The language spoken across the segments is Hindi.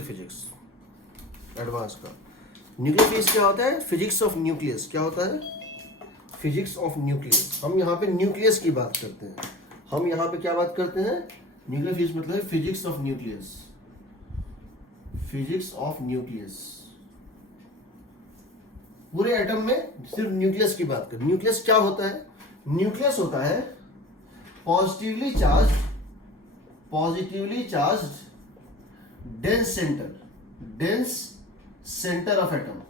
फिजिक्स एडवांस का न्यूक्लियोफिजिक्स क्या होता है? Physics of nucleus. क्या होता है? Physics of nucleus. हम यहाँ पे न्यूक्लियस की बात करते हैं। हम यहाँ पे क्या बात करते हैं? न्यूक्लियोफिजिक्स मतलब है physics of nucleus. Physics of nucleus पूरे एटम में सिर्फ न्यूक्लियस की बात करें। न्यूक्लियस क्या होता है? न्यूक्लियस होता है positively charged dense centre of atom.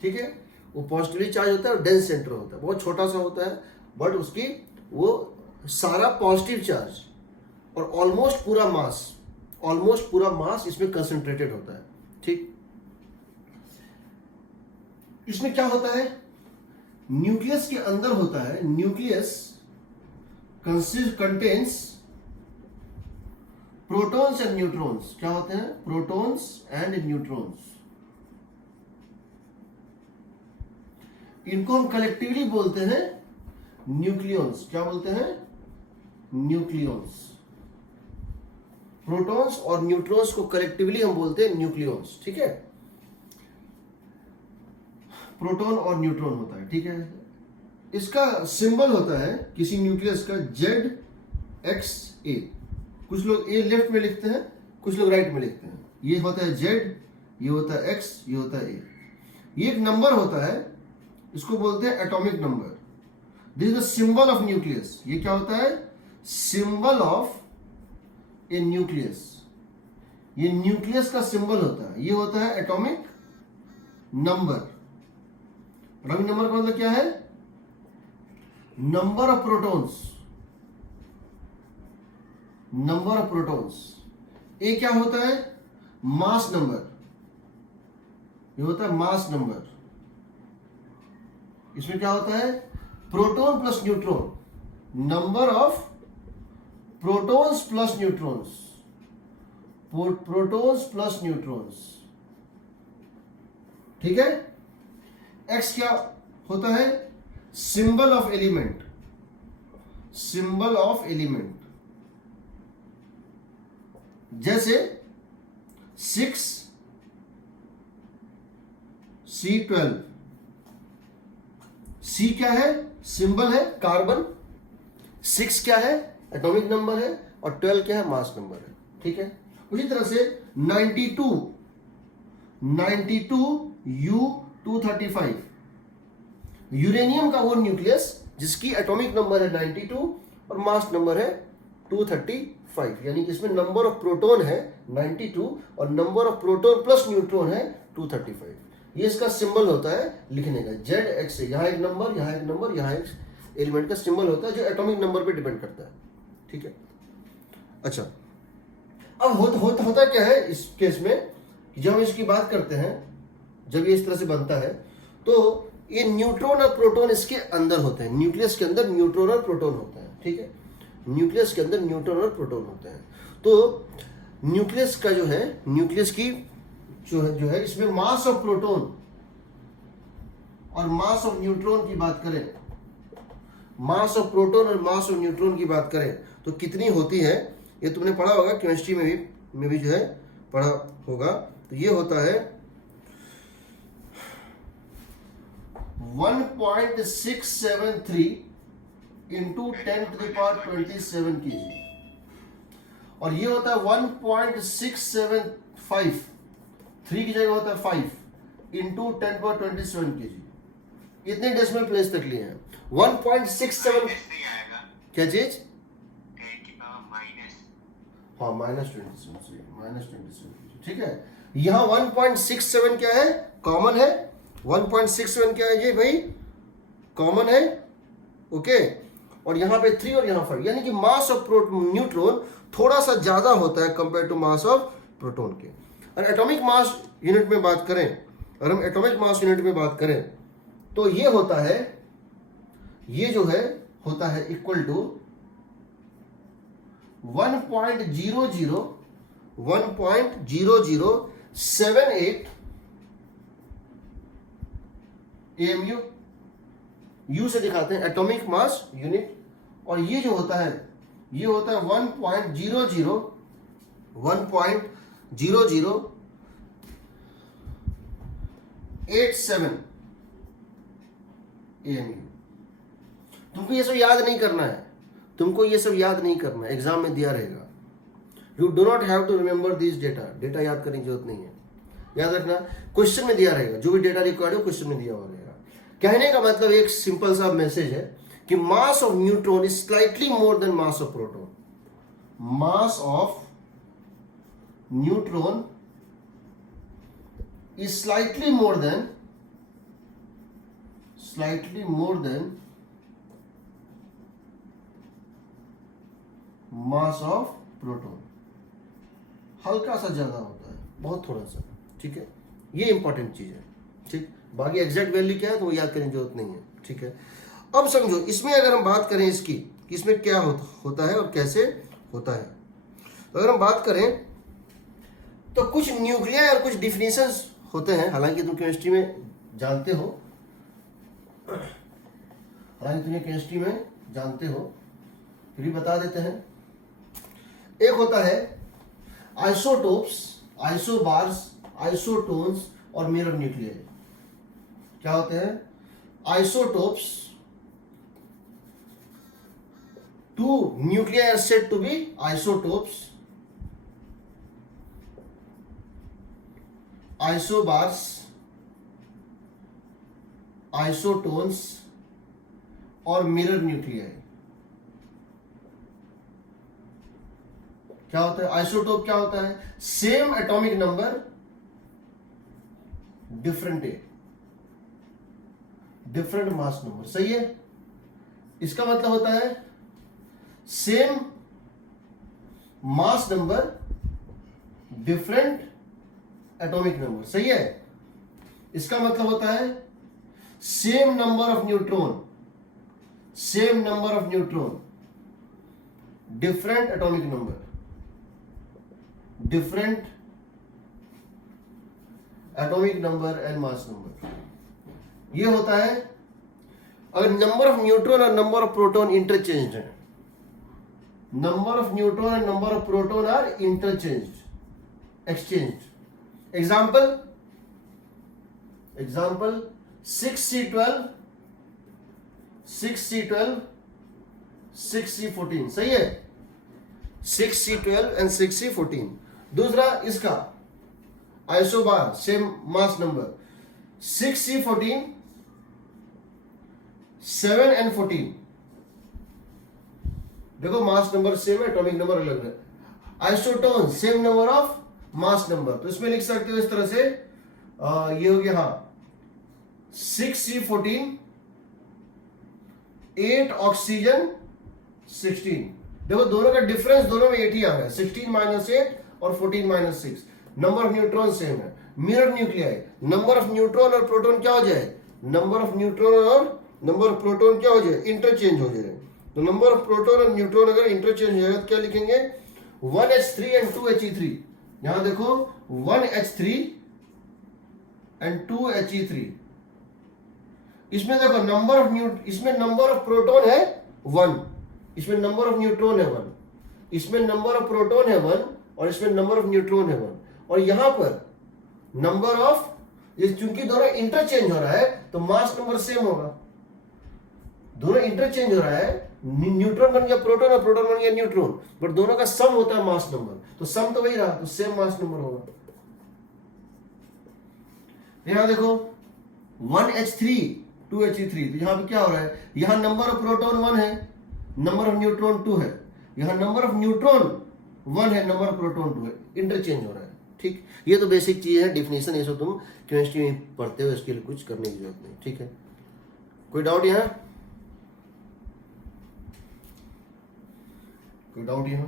ठीक है, वो पॉजिटिवली चार्ज होता है और डेंस सेंटर होता है। बहुत छोटा सा होता है बट उसकी वो सारा पॉजिटिव चार्ज और ऑलमोस्ट पूरा मास इसमें कंसंट्रेटेड होता है। ठीक, इसमें क्या होता है? न्यूक्लियस के अंदर होता है, nucleus contains protons and neutrons. क्या होते हैं? Protons and neutrons. इनको हम कलेक्टिवली बोलते हैं न्यूक्लियॉन्स। क्या बोलते हैं? न्यूक्लियॉन्स। प्रोटॉन्स और न्यूट्रॉन्स को कलेक्टिवली हम बोलते हैं न्यूक्लियॉन्स। ठीक है, प्रोटॉन और न्यूट्रॉन होता है। ठीक है, इसका सिंबल होता है किसी न्यूक्लियस का ZXA। कुछ लोग ए लेफ्ट में लिखते हैं, कुछ लोग राइट में लिखते हैं। ये होता है Z, ये होता है X, ये होता है A। ये एक नंबर होता है, इसको बोलते हैं atomic number. This is the symbol of nucleus. ये क्या होता है? Symbol of A nucleus. ये न्यूक्लियस का सिंबल होता है। ये होता है एटॉमिक नंबर। एटॉमिक नंबर का मतलब क्या है? Number of protons. Number of protons. A क्या होता है? Mass number. ये होता है मास नंबर। इसमें क्या होता है? Proton plus neutron. Number of protons plus neutrons. Protons plus neutrons. ठीक है। एक्स क्या होता है? Symbol of element. Symbol of element. जैसे 6C12। C क्या है? सिंबल है कार्बन। 6 क्या है? एटॉमिक नंबर है। और 12 क्या है? मास नंबर है। ठीक है, उसी तरह से 92U235 यूरेनियम का वो न्यूक्लियस जिसकी एटॉमिक नंबर है 92 और मास नंबर है 235। यानी कि इसमें नंबर ऑफ प्रोटॉन है 92 और number of proton plus neutron है 235। ये इसका सिंबल होता है लिखने का ZX। यहां एक नंबर, यहां एक नंबर, यहां एक एलिमेंट का सिंबल होता है जो एटॉमिक नंबर पे डिपेंड करता है। ठीक है, अच्छा, अब होता क्या है इस केस में? जब हम इसकी बात करते हैं, जब ये इस तरह से बनता है तो ये न्यूट्रॉन और प्रोटॉन इसके अंदर होते हैं। न्यूक्लियस के अंदर न्यूट्रॉन और प्रोटॉन होता है। ठीक है, न्यूक्लियस के अंदर न्यूट्रॉन और प्रोटॉन होते हैं। तो न्यूक्लियस का जो है, न्यूक्लियस की जो है इसमें मास ऑफ प्रोटॉन और मास ऑफ न्यूट्रॉन की बात करें, मास ऑफ प्रोटॉन और मास ऑफ न्यूट्रॉन की बात करें तो कितनी होती है? ये तुमने पढ़ा होगा केमिस्ट्री में भी जो है पढ़ा होगा। तो ये होता है 1.673 इंटू 10⁻27 kg और ये होता है 1.675। 3 की जगह होता है 5 इंटू 10⁻27 kg। इतने डेसिमल प्लेस तक लिए हैं। 1.67 क्या चीज? हाँ, -27। ठीक है, यहां 1.67 क्या है? कॉमन है। 1.67 क्या है ये भाई? कॉमन है। ओके, और यहां पे 3 और यहां 5, यानी कि मास ऑफ न्यूट्रॉन थोड़ा सा ज्यादा होता है compare to mass of proton के। और एटॉमिक मास यूनिट में बात करें, अगर हम एटॉमिक मास यूनिट में बात करें तो ये होता है, ये जो है होता है इक्वल टू 1.0078 AMU। यू से दिखाते हैं एटॉमिक मास यूनिट। और ये जो होता है ये होता है 1.0087 AMU। तुमको ये सब याद नहीं करना है, तुमको ये सब याद नहीं करना है, एग्जाम में दिया रहेगा। You do not have to remember this data याद करने की जरूरत नहीं है। याद रखना, क्वेश्चन में दिया रहेगा, जो भी डेटा रिक्वायर्ड है क्वेश्चन में दिया हुआ रहेगा। कहने का मतलब एक सिंपल सा मैसेज है कि मास of neutron is slightly more then mass of proton. Mass of neutron is slightly more then mass of proton. हल्का सा ज्यादा होता है, बहुत थोड़ा सा, ठीक है। ये इंपॉर्टेंट चीज है, ठीक। बाकी एग्जैक्ट वैल्यू क्या है तो वो याद करने की जरूरत नहीं है, ठीक है। अब समझो, इसमें अगर हम बात करें इसकी कि इसमें क्या होता है और कैसे होता है, तो अगर हम बात करें तो कुछ न्यूक्लियर और कुछ डिफिनेशंस होते हैं। हालांकि तुम केमिस्ट्री में जानते हो, फिर भी बता देते हैं। एक होता है आइसोटोप्स, आइसोबार्स, आइसोटोन्स और मिरर न्यूक्लियाई। क्या होते हैं? Isotopes, two nuclei are said to be isotopes, isobars, isotones और मिरर न्यूक्लियाई। क्या होता है? आइसोटोप क्या होता है? Same atomic number, different mass number. सही है? इसका मतलब होता है same mass number, different atomic number. सही है? इसका मतलब होता है same number of neutron, different atomic number, different atomic number and mass number. ये होता है अगर नंबर ऑफ न्यूट्रॉन और नंबर ऑफ प्रोटॉन इंटरचेंज है। Number of neutron and number of proton are interchange, exchange. Example 6C12, 6C14। सही है? 6C12 एंड 6C14। दूसरा इसका isobar, same mass number, 6C14, 7 and 14। देखो मास नंबर सेम है, एटॉमिक नंबर अलग है। Isotone, same number of mass number. तो इसमें लिख सकते हो इस तरह से, ये हो गया, हाँ, 6C14, 8 ऑक्सीजन 16। देखो दोनों का डिफरेंस, दोनों में 8 ही आ रहा है, 16 - 8 और 14 - 6। नंबर ऑफ न्यूट्रॉन सेम है। Mirror nuclei, number of neutron और प्रोटॉन क्या हो जाए? नंबर ऑफ न्यूट्रॉन और नंबर ऑफ प्रोटॉन क्या हो जाए? इंटरचेंज हो जाए। तो नंबर ऑफ प्रोटॉन और न्यूट्रॉन अगर इंटरचेंज हो जाए तो क्या लिखेंगे? 1H3 and 2He3। यहां देखो 1H3 एंड 2He3। इसमें देखो इसमें नंबर ऑफ प्रोटॉन है 1, इसमें नंबर ऑफ न्यूट्रॉन है 1, इसमें नंबर ऑफ प्रोटॉन है 1 और इसमें नंबर ऑफ न्यूट्रॉन है 1। और यहां पर नंबर ऑफ, चूंकि दोनों इंटरचेंज हो रहा है तो मास नंबर सेम होगा। दोनों इंटरचेंज हो रहा है, न्यूट्रॉन बन गया प्रोटॉन और प्रोटॉन बन गया न्यूट्रॉन, बट दोनों का सम होता है मास नंबर, तो सम तो वही रहा, तो सेम मास नंबर होगा। यहां देखो 1H3 2He3, तो यहां पे क्या हो रहा है? यहां नंबर ऑफ प्रोटॉन 1 है, नंबर ऑफ न्यूट्रॉन 2 है। यहां नंबर ऑफ न्यूट्रॉन 1 है, नंबर ऑफ प्रोटॉन 2 है, इंटरचेंज हो रहा है। ठीक, ये तो बेसिक चीज है, डिफिनेशन ये सब तुम केमिस्ट्री में पढ़ते हो, इसके लिए कुछ करने की जरूरत नहीं। ठीक है, कोई डाउट यहां? कोई डाउट यहां?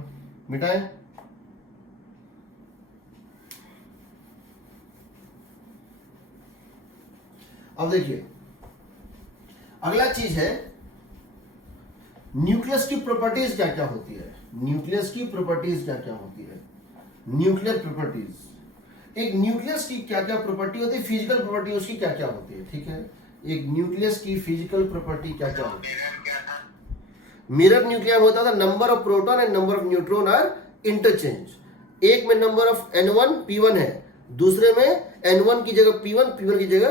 मिटाएं। अब देखिए अगला चीज है न्यूक्लियस की प्रॉपर्टीज क्या क्या होती है। न्यूक्लियस की प्रॉपर्टीज क्या क्या होती है? न्यूक्लियर प्रॉपर्टीज, एक न्यूक्लियस की क्या क्या प्रॉपर्टी होती है, फिजिकल प्रॉपर्टी उसकी क्या क्या होती है। ठीक है, एक न्यूक्लियस की फिजिकल प्रॉपर्टी क्या क्या होती है। मिरर न्यूक्लियर होता था number of proton and number of neutron are interchange. एक में नंबर ऑफ N1 P1 है, दूसरे में N1 की जगह P1 P1 की जगह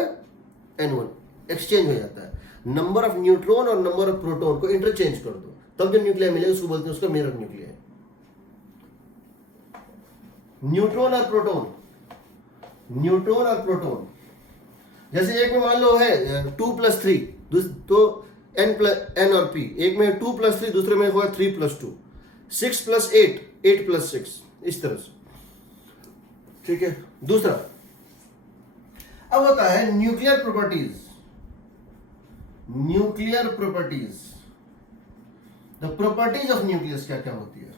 N1 एक्सचेंज हो जाता है। नंबर ऑफ न्यूट्रॉन और नंबर ऑफ प्रोटॉन को इंटरचेंज कर दो, तब जो न्यूक्लियर मिलेगा उसको बोलते हैं उसका मिरर न्यूक्लियर। न्यूट्रॉन और प्रोटॉन, न्यूट्रॉन और प्रोटॉन, जैसे एक में मान लो है 2+3, तो N और P, एक में 2+3, दूसरे में होगा 3+2, 6+8, 8+6, इस तरह से। ठीक है। दूसरा अब होता है nuclear properties. Nuclear properties, the properties of nucleus क्या क्या होती है?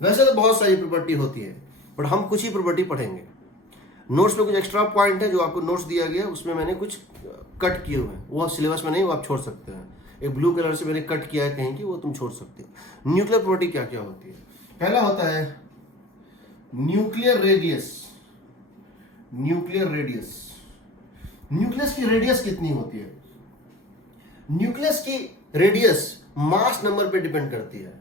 वैसे तो बहुत सारी प्रॉपर्टी होती है, बट हम कुछ ही प्रॉपर्टी पढ़ेंगे। नोट्स में कुछ एक्स्ट्रा पॉइंट है जो आपको नोट्स दिया गया, उसमें मैंने कुछ कट किए हुए हैं, वो सिलेबस में नहीं, वो आप छोड़ सकते हैं। एक ब्लू कलर से मैंने कट किया है कहीं की, वो तुम छोड़ सकते हो। न्यूक्लियर प्रॉपर्टी क्या क्या होती है? पहला होता है nuclear radius. Nuclear radius, nucleus की रेडियस कितनी होती है? न्यूक्लियस की रेडियस मास नंबर पे डिपेंड करती है।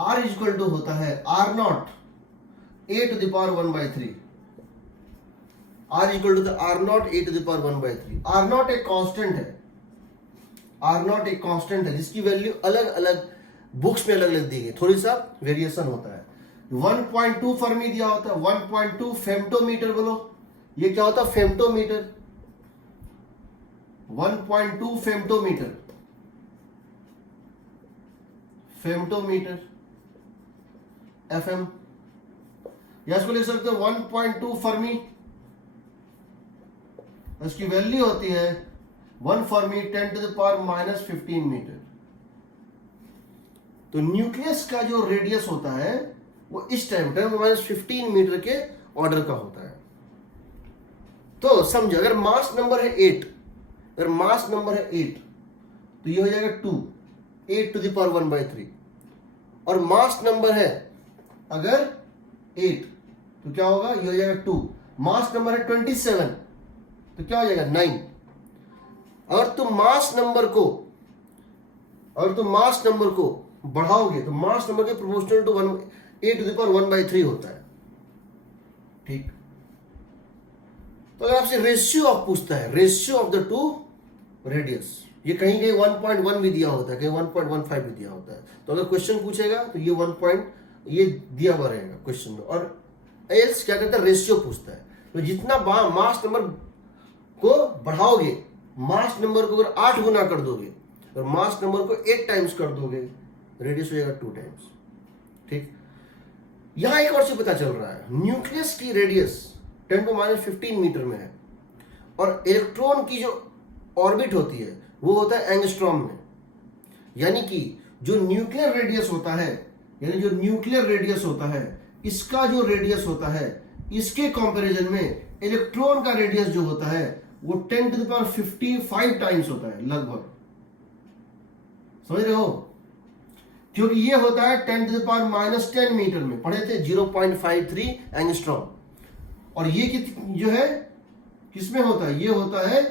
R इक्वल टू होता है R0 a⁻⁴ R equal to R0 a⁻⁴ R0 एक कांस्टेंट है, R0 एक कांस्टेंट है जिसकी वैल्यू अलग अलग बुक्स में अलग अलग दी गई, थोड़ी सा वेरिएशन होता है। 1.2 फर्मी दिया होता है, 1.2 फेम्टोमीटर। बोलो ये क्या होता है? फेम्टोमीटर। 1.2 फेम्टोमीटर, फेम्टोमीटर FM, या इसको लिख सकते हो 1.2 फर्मी, इसकी वैल्यू होती है 1 फर्मी 10⁻⁻15 मीटर। तो न्यूक्लियस का जो रेडियस होता है वो इस टाइम 10⁻15 मीटर के ऑर्डर का होता है। तो समझो अगर मास नंबर है 8, अगर मास नंबर है 8 तो ये हो जाएगा 2, 8⁻⁴ और मास नंबर है अगर 8 तो क्या होगा? ये हो जाएगा 2। मास नंबर है 27 तो क्या हो जाएगा? 9। अगर तुम मास नंबर को बढ़ाओगे तो मास नंबर के प्रोपोर्शनल टू 8⁻⁴ होता है। ठीक। तो अगर आपसे रेशियो ऑफ पूछता है, ratio of the two radius, ये कहीं कहीं 1.1 भी दिया होता है, कहीं 1.15 भी दिया होता है। तो अगर क्वेश्चन पूछेगा तो ये 1 पॉइंट ये दिया हुआ रहेगा क्वेश्चन में, और एल्स क्या करता है? रेशियो पूछता है। तो जितना मास नंबर को बढ़ाओगे, मास नंबर को अगर 8 गुना कर दोगे और मास नंबर को 8 टाइम्स कर दोगे, रेडियस हो जाएगा 2 टाइम्स। ठीक। यहां एक और चीज पता चल रहा है, न्यूक्लियस की रेडियस 10⁻15 मीटर में है और इलेक्ट्रॉन की जो ऑर्बिट होती है वो होता है एंगस्ट्रॉम में। यानी कि जो न्यूक्लियर रेडियस होता है, यानी जो न्यूक्लियर रेडियस होता है, इसका जो रेडियस होता है, इसके कंपैरिजन में इलेक्ट्रॉन का रेडियस जो होता है वो 10⁻55 टाइम्स होता है लगभग। समझ रहे हो? क्योंकि ये होता है 10⁻⁻10 मीटर में, पढ़े थे 0.53 एंगस्ट्रॉम, और ये जो है किसमें होता है? ये होता है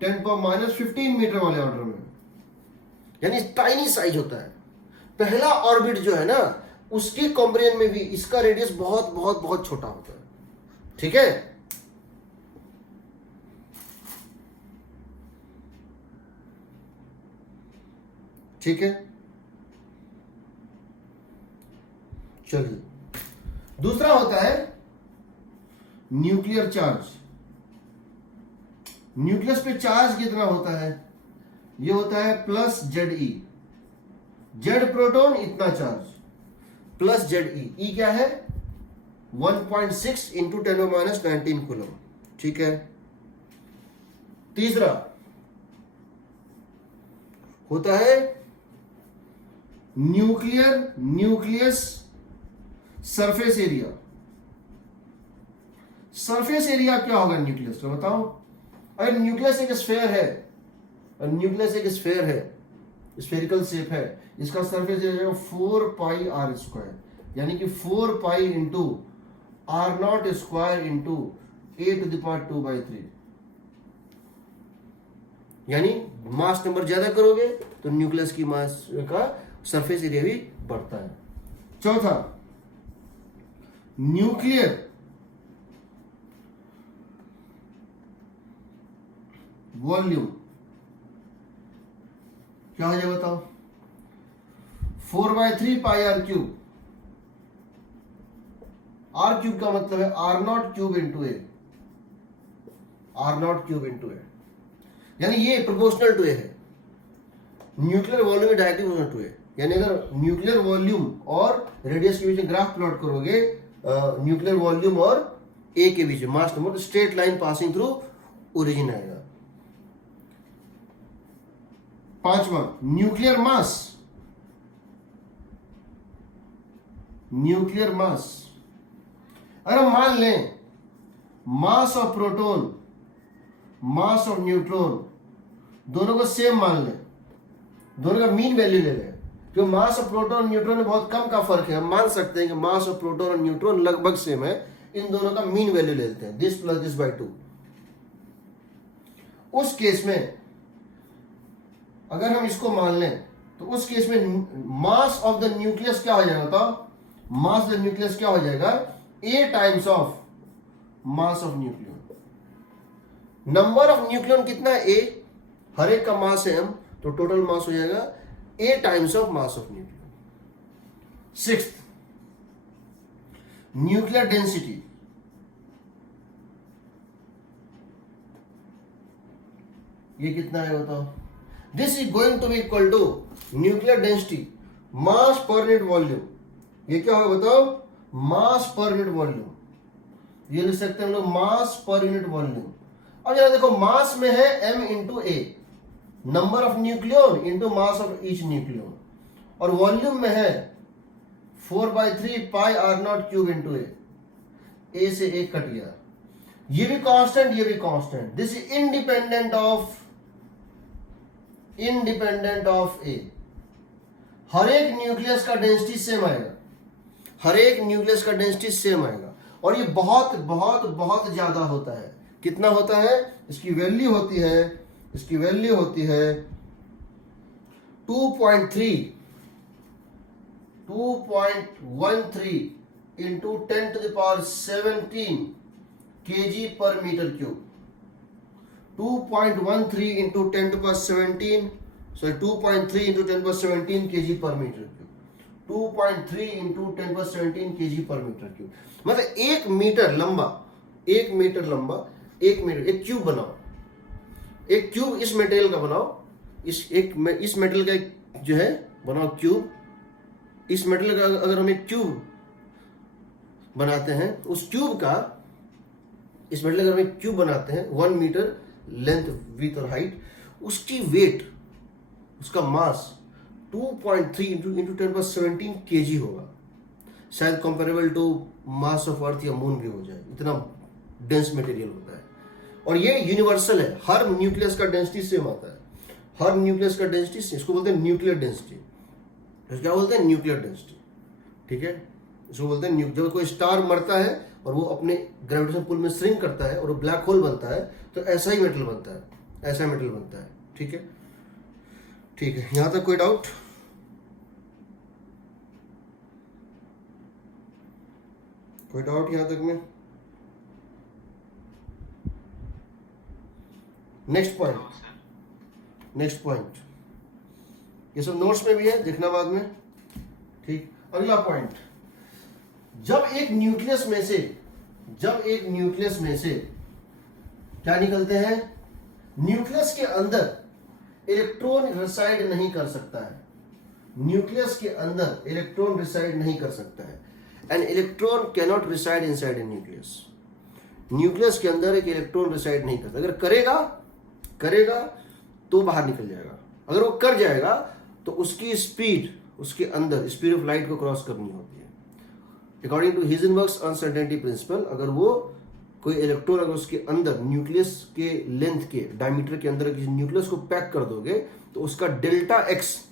10⁻15 मीटर वाले ऑर्डर में, यानी टाइनी साइज होता है। पहला ऑर्बिट जो है ना, उसके कंपैरिजन में भी इसका रेडियस बहुत बहुत बहुत छोटा होता है। ठीक है। ठीक है, चलिए दूसरा होता है न्यूक्लियर चार्ज। न्यूक्लियस पे चार्ज कितना होता है? ये होता है +Ze। जेड प्रोटॉन इतना चार्ज, +Ze। ई क्या है? 1.6 इंटू 10⁻19 कूलम। ठीक है। तीसरा होता है nucleus surface area. Surface area क्या होगा न्यूक्लियस का? बताओ। अगर न्यूक्लियस एक स्फेयर है, और न्यूक्लियस एक स्फेयर है, स्फेरिकल शेप है, इसका सरफेस एरिया 4πr², यानी कि 4π इंटू R0² इंटू a⁻²/3। यानी मास नंबर ज्यादा करोगे तो न्यूक्लियस की मास का सरफेस एरिया भी बढ़ता है। चौथा, न्यूक्लियर वॉल्यूम क्या हो जाए बताओ? 4/3 pi R cube. R cube का मतलब है R naught cube into A, R naught cube into A, यानी ये प्रोपोर्शनल टू ए है। Nuclear volume directly proportional to A, यानी अगर न्यूक्लियर वॉल्यूम और रेडियस के बीच में ग्राफ प्लॉट करोगे, न्यूक्लियर वॉल्यूम और ए के बीच में मास नंबर, तो straight line passing through origin आएगा। पांचवा, न्यूक्लियर मास। न्यूक्लियर मास, अगर हम मान लें मास of proton, mass of neutron दोनों को सेम मान लें, दोनों का मीन वैल्यू ले लें, जो मास ऑफ प्रोटॉन और न्यूट्रॉन में बहुत कम का फर्क है, हम मान सकते हैं कि मास ऑफ प्रोटॉन और न्यूट्रॉन लगभग सेम है, इन दोनों का मीन वैल्यू ले लेते हैं, दिस प्लस दिस बाय 2। उस केस में अगर हम इसको मान लें तो उस केस में मास ऑफ द न्यूक्लियस क्या हो जाएगा बताओ? मास ऑफ द न्यूक्लियस क्या हो जाएगा? A times of mass of nucleon. Number of nucleon कितना है? A, हर एक का मास है m, तो टोटल मास हो जाएगा A times of mass of nucleon. Sixth, nuclear density. ये कितना है बताओ? This is going to be equal to nuclear density mass per unit volume. ये क्या होगा बताओ? मास पर यूनिट वॉल्यूम। ये लिख सकते हैं हम लोग मास पर यूनिट वॉल्यूम। अब जरा देखो, मास में है m into A, number of nucleon into mass of each nucleon, और वॉल्यूम में है 4/3 pi R naught cube into A से ए कट गया, ये भी कांस्टेंट, ये भी constant. This is independent of A. हर एक न्यूक्लियस का डेंसिटी सेम आएगा, हर एक न्यूक्लियस का डेंसिटी सेम आएगा, और ये बहुत बहुत बहुत ज्यादा होता है। कितना होता है? इसकी वैल्यू होती है 2.13 into 10⁻17 kg per metre cube. 2.13 into 10⁻17, sorry 2.3 into 10⁻17 kg per metre cube. 2.3 into 10⁻17 kg per metre cube, मतलब 1 मीटर लंबा, 1 मीटर, एक क्यूब बनाओ, एक क्यूब इस मटेरियल का बनाओ, इस मटेरियल का जो है बनाओ क्यूब। इस मटेरियल का अगर हम एक क्यूब बनाते हैं, उस क्यूब का, इस मटेरियल का हम एक क्यूब बनाते हैं 1 मीटर लेंथ, विड्थ और हाइट, उसकी वेट, उसका मास 2.3 इंटू 10⁻17 kg होगा। शायद comparable to mass of earth या मून भी हो जाए, इतना डेंस मटेरियल होता है। और ये यूनिवर्सल है, हर न्यूक्लियस का डेंसिटी सेम आता है, हर न्यूक्लियस का डेंसिटी, इसको बोलते हैं न्यूक्लियर डेंसिटी। क्या बोलते हैं? Nuclear density. ठीक है, इसको बोलते हैं जब कोई स्टार मरता है और वो अपने ग्रेविटेशन पुल में श्रिंक करता है और वो ब्लैक होल बनता है, तो ऐसा ही मेटल बनता है, ऐसा मेटल बनता है। ठीक है, ठीक है, यहां तक कोई डाउट? कोई डाउट यहां तक में? नेक्स्ट पॉइंट, ये सब नोट्स में भी है, देखना बाद में। ठीक, अगला पॉइंट, जब एक न्यूक्लियस में से क्या निकलते हैं? न्यूक्लियस के अंदर इलेक्ट्रॉन रिसाइड नहीं कर सकता है, न्यूक्लियस के अंदर इलेक्ट्रॉन रिसाइड नहीं कर सकता है। An electron cannot reside inside a nucleus. Nucleus के अंदर एक इलेक्ट्रॉन रिसाइड नहीं करता, अगर करेगा तो बाहर निकल जाएगा, अगर वो कर जाएगा तो उसकी स्पीड, उसके अंदर स्पीड ऑफ लाइट को क्रॉस करनी होती है अकॉर्डिंग टू हिजेनबर्ग्स अनसर्टेनिटी प्रिंसिपल। अगर वो कोई इलेक्ट्रॉन अगर उसके अंदर न्यूक्लियस के लेंथ के डायमीटर के अंदर किसी न्यूक्लियस को पैक कर दोगे तो उसका डेल्टा एक्स,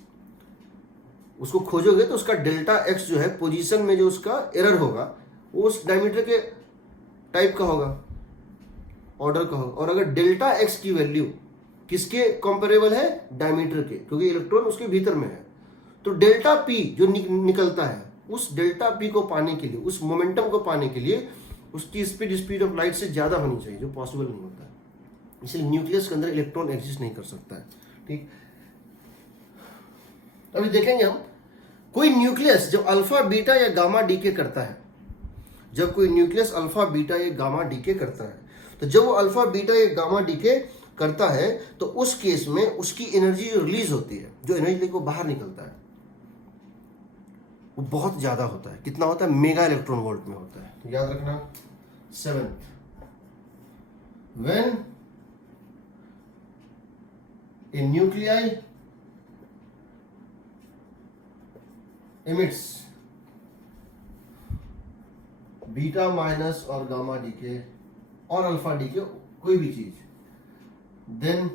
उसको खोजोगे तो उसका डेल्टा एक्स जो है पोजीशन में जो उसका एरर होगा वो उस डायमीटर के टाइप का होगा, ऑर्डर का होगा। और अगर डेल्टा एक्स की वैल्यू किसके कंपेरेबल है? डायमीटर के, क्योंकि इलेक्ट्रॉन उसके भीतर में है, तो डेल्टा पी जो निकलता है, उस डेल्टा पी को पाने के लिए, उस मोमेंटम को पाने के लिए उसकी स्पीड ऑफ लाइट से ज़्यादा होनी चाहिए, जो पॉसिबल नहीं होता है। इसलिए न्यूक्लियस के अंदर इलेक्ट्रॉन एग्जिस्ट नहीं कर सकता है। ठीक, अभी देखेंगे हम, कोई न्यूक्लियस जब अल्फा बीटा या गामा डीके करता है, जब कोई न्यूक्लियस अल्फा बीटा या गामा डीके करता है, तो जब वो अल्फा बीटा या गामा डीके करता है तो उस केस में उसकी एनर्जी रिलीज होती है, जो एनर्जी लेके वो बाहर निकलता है, वो बहुत ज्यादा होता है। कितना होता है? मेगा इलेक्ट्रॉन वोल्ट में होता है। याद रखना। 7th, when a nuclei emits beta minus और गामा डीके और अल्फा डीके, कोई भी चीज, then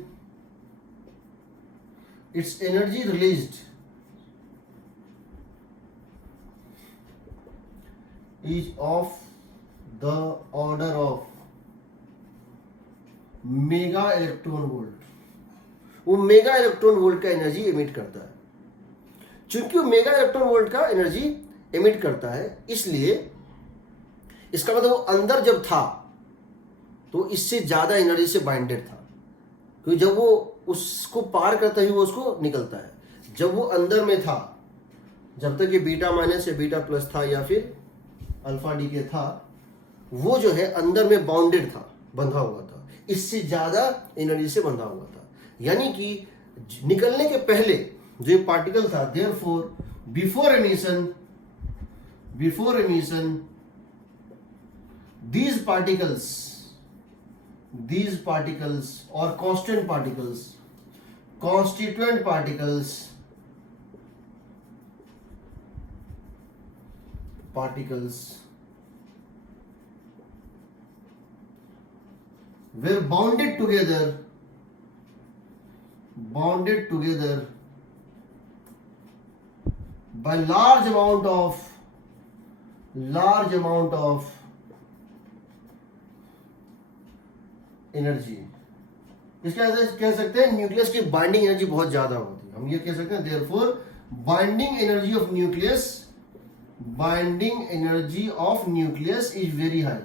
its energy released is of the order of mega electron volt. वो मेगा इलेक्ट्रॉन वोल्ट का एनर्जी एमिट करता है। चूंकि वो मेगा इलेक्ट्रॉन वोल्ट का एनर्जी एमिट करता है, इसलिए इसका मतलब वो अंदर जब था तो इससे ज्यादा एनर्जी से बाइंडेड था, क्योंकि जब वो उसको पार करता ही वो उसको निकलता है। जब वो अंदर में था, जब तक ये बीटा माइनस या बीटा प्लस था या फिर अल्फा डी के था, वो जो है अंदर में बाउंडेड था, बंधा हुआ था, इससे ज्यादा एनर्जी से बंधा हुआ था। यानी कि निकलने के पहले जो पार्टिकल था, therefore before emission these particles or constituent particles were bounded together by large amount of energy. इसके कह सकते हैं न्यूक्लियस की बाइंडिंग एनर्जी बहुत ज्यादा होती है। हम ये कह सकते हैं therefore binding energy of nucleus is very high.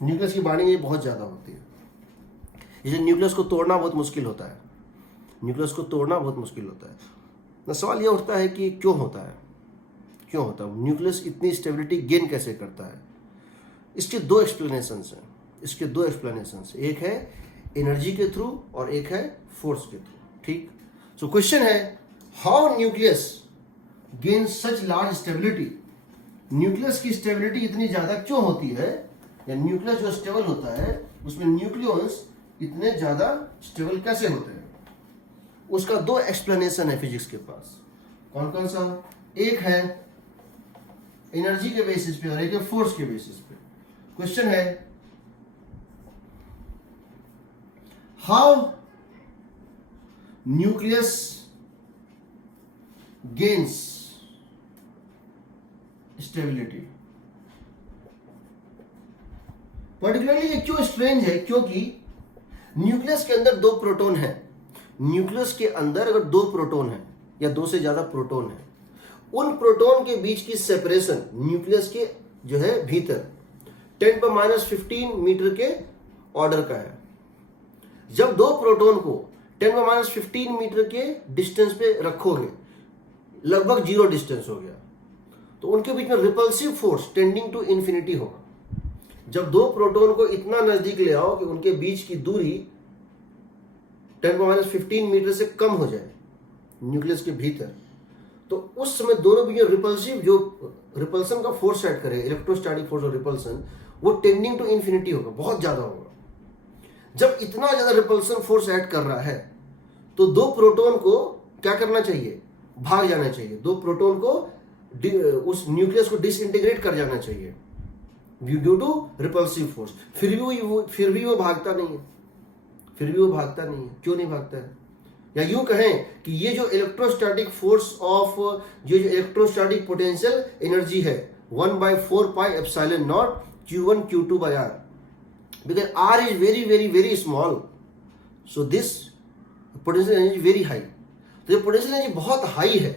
Nucleus की बाइंडिंग एनर्जी बहुत ज्यादा होती है, इसलिए न्यूक्लियस को तोड़ना बहुत मुश्किल होता है। ना सवाल यह उठता है कि क्यों होता है न्यूक्लियस इतनी स्टेबिलिटी गेन कैसे करता है? इसके दो एक्सप्लेनेशंस हैं। एक है एनर्जी के थ्रू और एक है फोर्स के थ्रू। ठीक, सो क्वेश्चन है how nucleus gain such large stability. Nucleus की स्टेबिलिटी इतनी ज्यादा क्यों होती है, या न्यूक्लियस जो स्टेबल होता है उसमें न्यूक्लियॉन्स इतने ज्यादा स्टेबल कैसे होते हैं? उसका दो एक्सप्लेनेशन है फिजिक्स के पास। कौन कौन सा? एक है एनर्जी के बेसिस पे और एक है फोर्स के बेसिस पे। क्वेश्चन है how nucleus gains stability. Particularly ये क्यों स्ट्रेंज है? क्योंकि न्यूक्लियस के अंदर दो प्रोटॉन है। न्यूक्लियस के अंदर अगर दो प्रोटॉन है या दो से ज्यादा प्रोटॉन है, उन प्रोटॉन के बीच की सेपरेशन न्यूक्लियस के जो है भीतर 10⁻⁻15 मीटर के ऑर्डर का है। जब दो प्रोटॉन को 10⁻⁻15 मीटर के डिस्टेंस पे रखोगे, लगभग 0 डिस्टेंस हो गया, तो उनके बीच में repulsive force tending to infinity होगा। जब दो प्रोटॉन को इतना नजदीक ले आओ कि उनके बीच की दूरी 10⁻15 मीटर से कम हो जाए न्यूक्लियस के भीतर, तो उस समय दोनों बीच रिपल्सिव जो रिपल्सन का फोर्स ऐड करे, इलेक्ट्रोस्टैटिक फोर्स और रिपल्सन, वो टेंडिंग टू इंफिनिटी होगा, बहुत ज्यादा होगा। जब इतना ज्यादा रिपल्सन फोर्स ऐड कर रहा है तो दो प्रोटॉन को क्या करना चाहिए? भाग जाना चाहिए। दो प्रोटॉन को उस न्यूक्लियस को डिसइंटीग्रेट कर जाना चाहिए ड्यू टू रिपल्सिव फोर्स। फिर भी वो भागता नहीं है। क्यों नहीं भागता है? या यूं कहें कि ये जो इलेक्ट्रोस्टैटिक फोर्स ऑफ जो इलेक्ट्रोस्टैटिक पोटेंशियल एनर्जी है 1/4πε0 Q1 Q2/r, because R is very very very small, so this potential energy very high. तो जब पोटेंशियल एनर्जी बहुत हाई है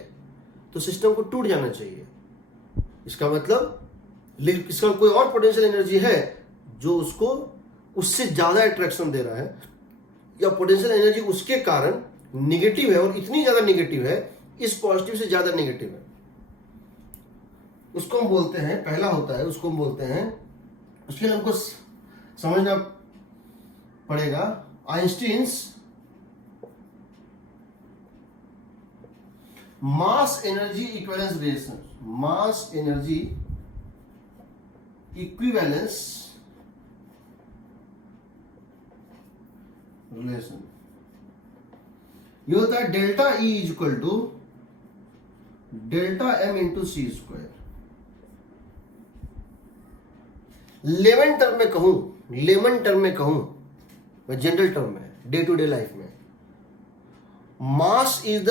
तो सिस्टम को टूट जाना चाहिए। इसका मतलब इसका कोई और पोटेंशियल एनर्जी है जो उसको उससे ज्यादा अट्रैक्शन दे रहा है, या पोटेंशियल एनर्जी उसके कारण निगेटिव है और इतनी ज्यादा निगेटिव है, इस पॉजिटिव से ज्यादा निगेटिव है, उसको हम बोलते हैं, पहला होता है उसको हम बोलते हैं, उसके लिए हमको समझना पड़ेगा Einstein's mass energy equivalence relation. Mass energy equivalence relation ये होता है delta E is equal to delta M into C square. Layman term में कहूं, जनरल टर्म में, डे टू डे लाइफ में, mass is the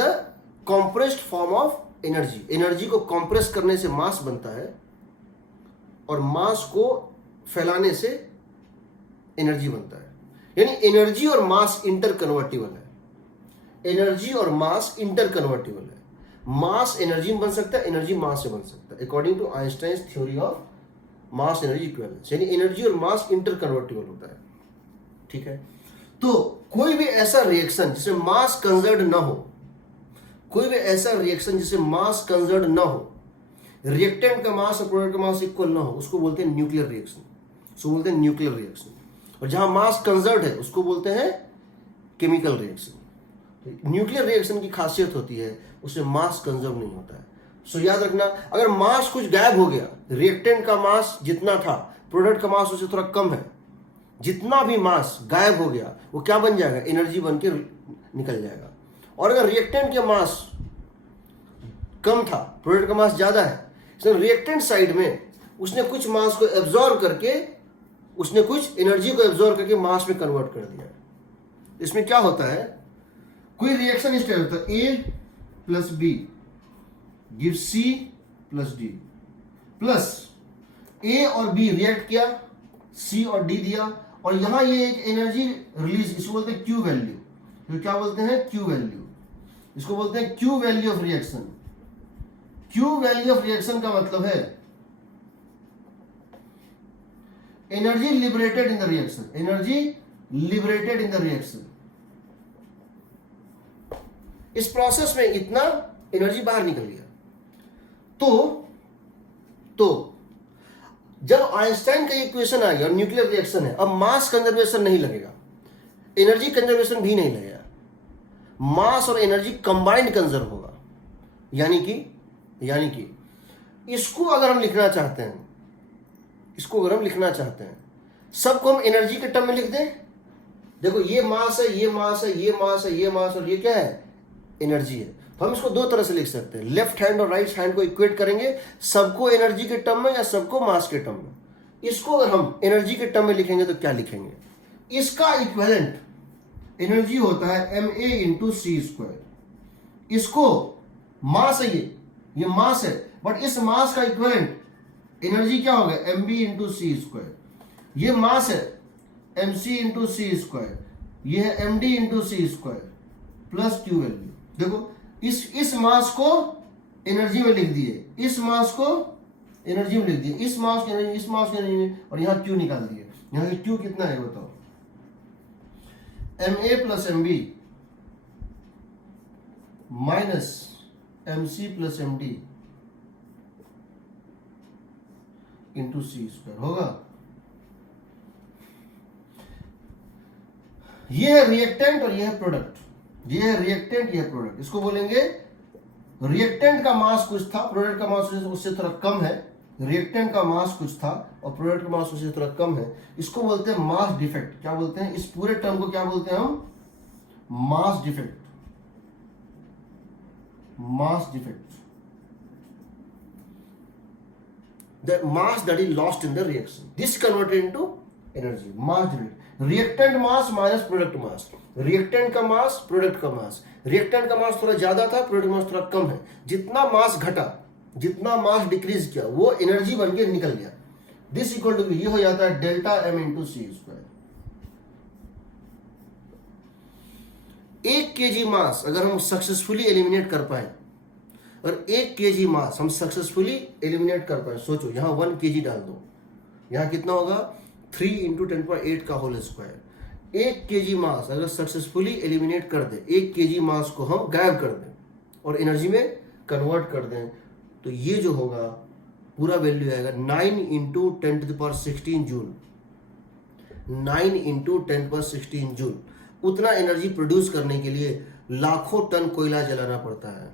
compressed form of energy. Energy को कॉम्प्रेस करने से मास बनता है और मास को फैलाने से एनर्जी बनता है। यानी एनर्जी और मास इंटर कन्वर्टिबल है। एनर्जी और मास इंटर कन्वर्टिबल है। मास एनर्जी में बन सकता है, एनर्जी मास से बन सकता है, according to Einstein theory of mass energy equivalence. यानी एनर्जी और मास इंटर कन्वर्टिबल होता है। ठीक है, तो कोई भी ऐसा रिएक्शन जिसमें मास कंजर्व्ड ना हो, कोई भी ऐसा रिएक्शन जिससे मास कंजर्व्ड ना हो, रिएक्टेंट का मास और प्रोडक्ट का मास इक्वल ना हो, उसको बोलते हैं न्यूक्लियर रिएक्शन। उसको बोलते हैं न्यूक्लियर रिएक्शन। और जहां मास कंजर्व्ड है उसको बोलते हैं केमिकल रिएक्शन। न्यूक्लियर रिएक्शन की खासियत होती है उसमें मास कंजर्व नहीं होता है। सो याद रखना, अगर मास कुछ गायब हो गया, रिएक्टेंट का मास जितना था, प्रोडक्ट का मास उससे थोड़ा कम है, जितना भी मास गायब हो गया वो क्या बन जाएगा, एनर्जी बन के निकल जाएगा। और अगर रिएक्टेंट के मास कम था, प्रोडक्ट का मास ज्यादा है, तो रिएक्टेंट साइड में उसने कुछ मास को एब्जॉर्ब करके, उसने कुछ एनर्जी को एब्जॉर्ब करके मास में कन्वर्ट कर दिया। इसमें क्या होता है, कोई रिएक्शन इस टाइप होता है, A plus B give C plus D, plus A और बी रिएक्ट किया, सी और डी दिया, और यहां ये एक एनर्जी रिलीज, इसको बोलते हैं क्यू वैल्यू। तो क्या बोलते हैं, क्यू वैल्यू। इसको बोलते हैं Q value of reaction. Q value of reaction का मतलब है energy liberated in the reaction. Energy liberated in the reaction. इस प्रोसेस में इतना एनर्जी बाहर निकल गया। तो जब आइंस्टाइन का इक्वेशन आ गया और न्यूक्लियर रिएक्शन है, अब मास कंजर्वेशन नहीं लगेगा, एनर्जी कंजर्वेशन भी नहीं लगेगा, मास और एनर्जी कंबाइंड कंजर्व होगा। यानी कि इसको अगर हम लिखना चाहते हैं, सबको हम एनर्जी के टर्म में लिख दें। देखो ये मास है, ये मास है, ये मास है, ये मास, और ये क्या है, एनर्जी है। तो हम इसको दो तरह से लिख सकते हैं, लेफ्ट हैंड और राइट हैंड को इक्वेट करेंगे, सबको एनर्जी के टर्म में या सबको मास के टर्म में। इसको अगर हम एनर्जी के टर्म में लिखेंगे तो क्या लिखेंगे, इसका इक्विवेलेंट एनर्जी होता है ma इंटू सी स्क्वायर। इसको मास है, ये मास है, बट इस मास का इक्विवेलेंट एनर्जी क्या होगा, mb इंटू सी स्क्वायर। ये मास है mc इंटू सी स्क्वायर, ये है md into C square plus Q value. देखो इस मास को एनर्जी में लिख दिए, इस मास को एनर्जी में लिख दिए, इस मास की एनर्जी, इस मास की एनर्जी, और यहां क्यू निकाल दिए। यहां से क्यू कितना है बताओ, ma plus mb minus mc plus md into C square होगा। ये है रिएक्टेंट और ये है प्रोडक्ट। ये है रिएक्टेंट, ये है प्रोडक्ट। इसको बोलेंगे रिएक्टेंट का मास कुछ था, प्रोडक्ट का मास उससे थोड़ा कम है। रिएक्टेंट का मास कुछ था और प्रोडक्ट का मास उससे थोड़ा कम है। इसको बोलते हैं मास डिफेक्ट। क्या बोलते हैं, इस पूरे टर्म को क्या बोलते हैं हम, mass defect. Mass defect, the mass that is lost in the reaction, this converted into energy, mass defect. Reactant mass minus product mass, reactant का मास, प्रोडक्ट का मास। रिएक्टेंट का मास थोड़ा ज्यादा था, प्रोडक्ट मास थोड़ा कम है। जितना मास घटा, जितना मास डिक्रीज किया, वो एनर्जी बन के निकल गया। दिस इक्वल टू ये हो जाता है delta M into C square. 1 kg मास अगर हम सक्सेसफुली एलिमिनेट कर पाए, और 1 kg मास हम सक्सेसफुली एलिमिनेट कर पाए, सोचो यहां 1 kg डाल दो, यहां कितना होगा 3 इंटू 10⁸ का होल स्क्वायर। 1 kg मास अगर सक्सेसफुली एलिमिनेट कर दे, 1 kg मास को हम गायब कर दें और एनर्जी में कन्वर्ट कर दें, तो ये जो होगा पूरा वैल्यू आएगा 9 इंटू 10⁻16 जूल। 9 into 10⁻16 joule. उतना एनर्जी प्रोड्यूस करने के लिए लाखों टन कोयला जलाना पड़ता है,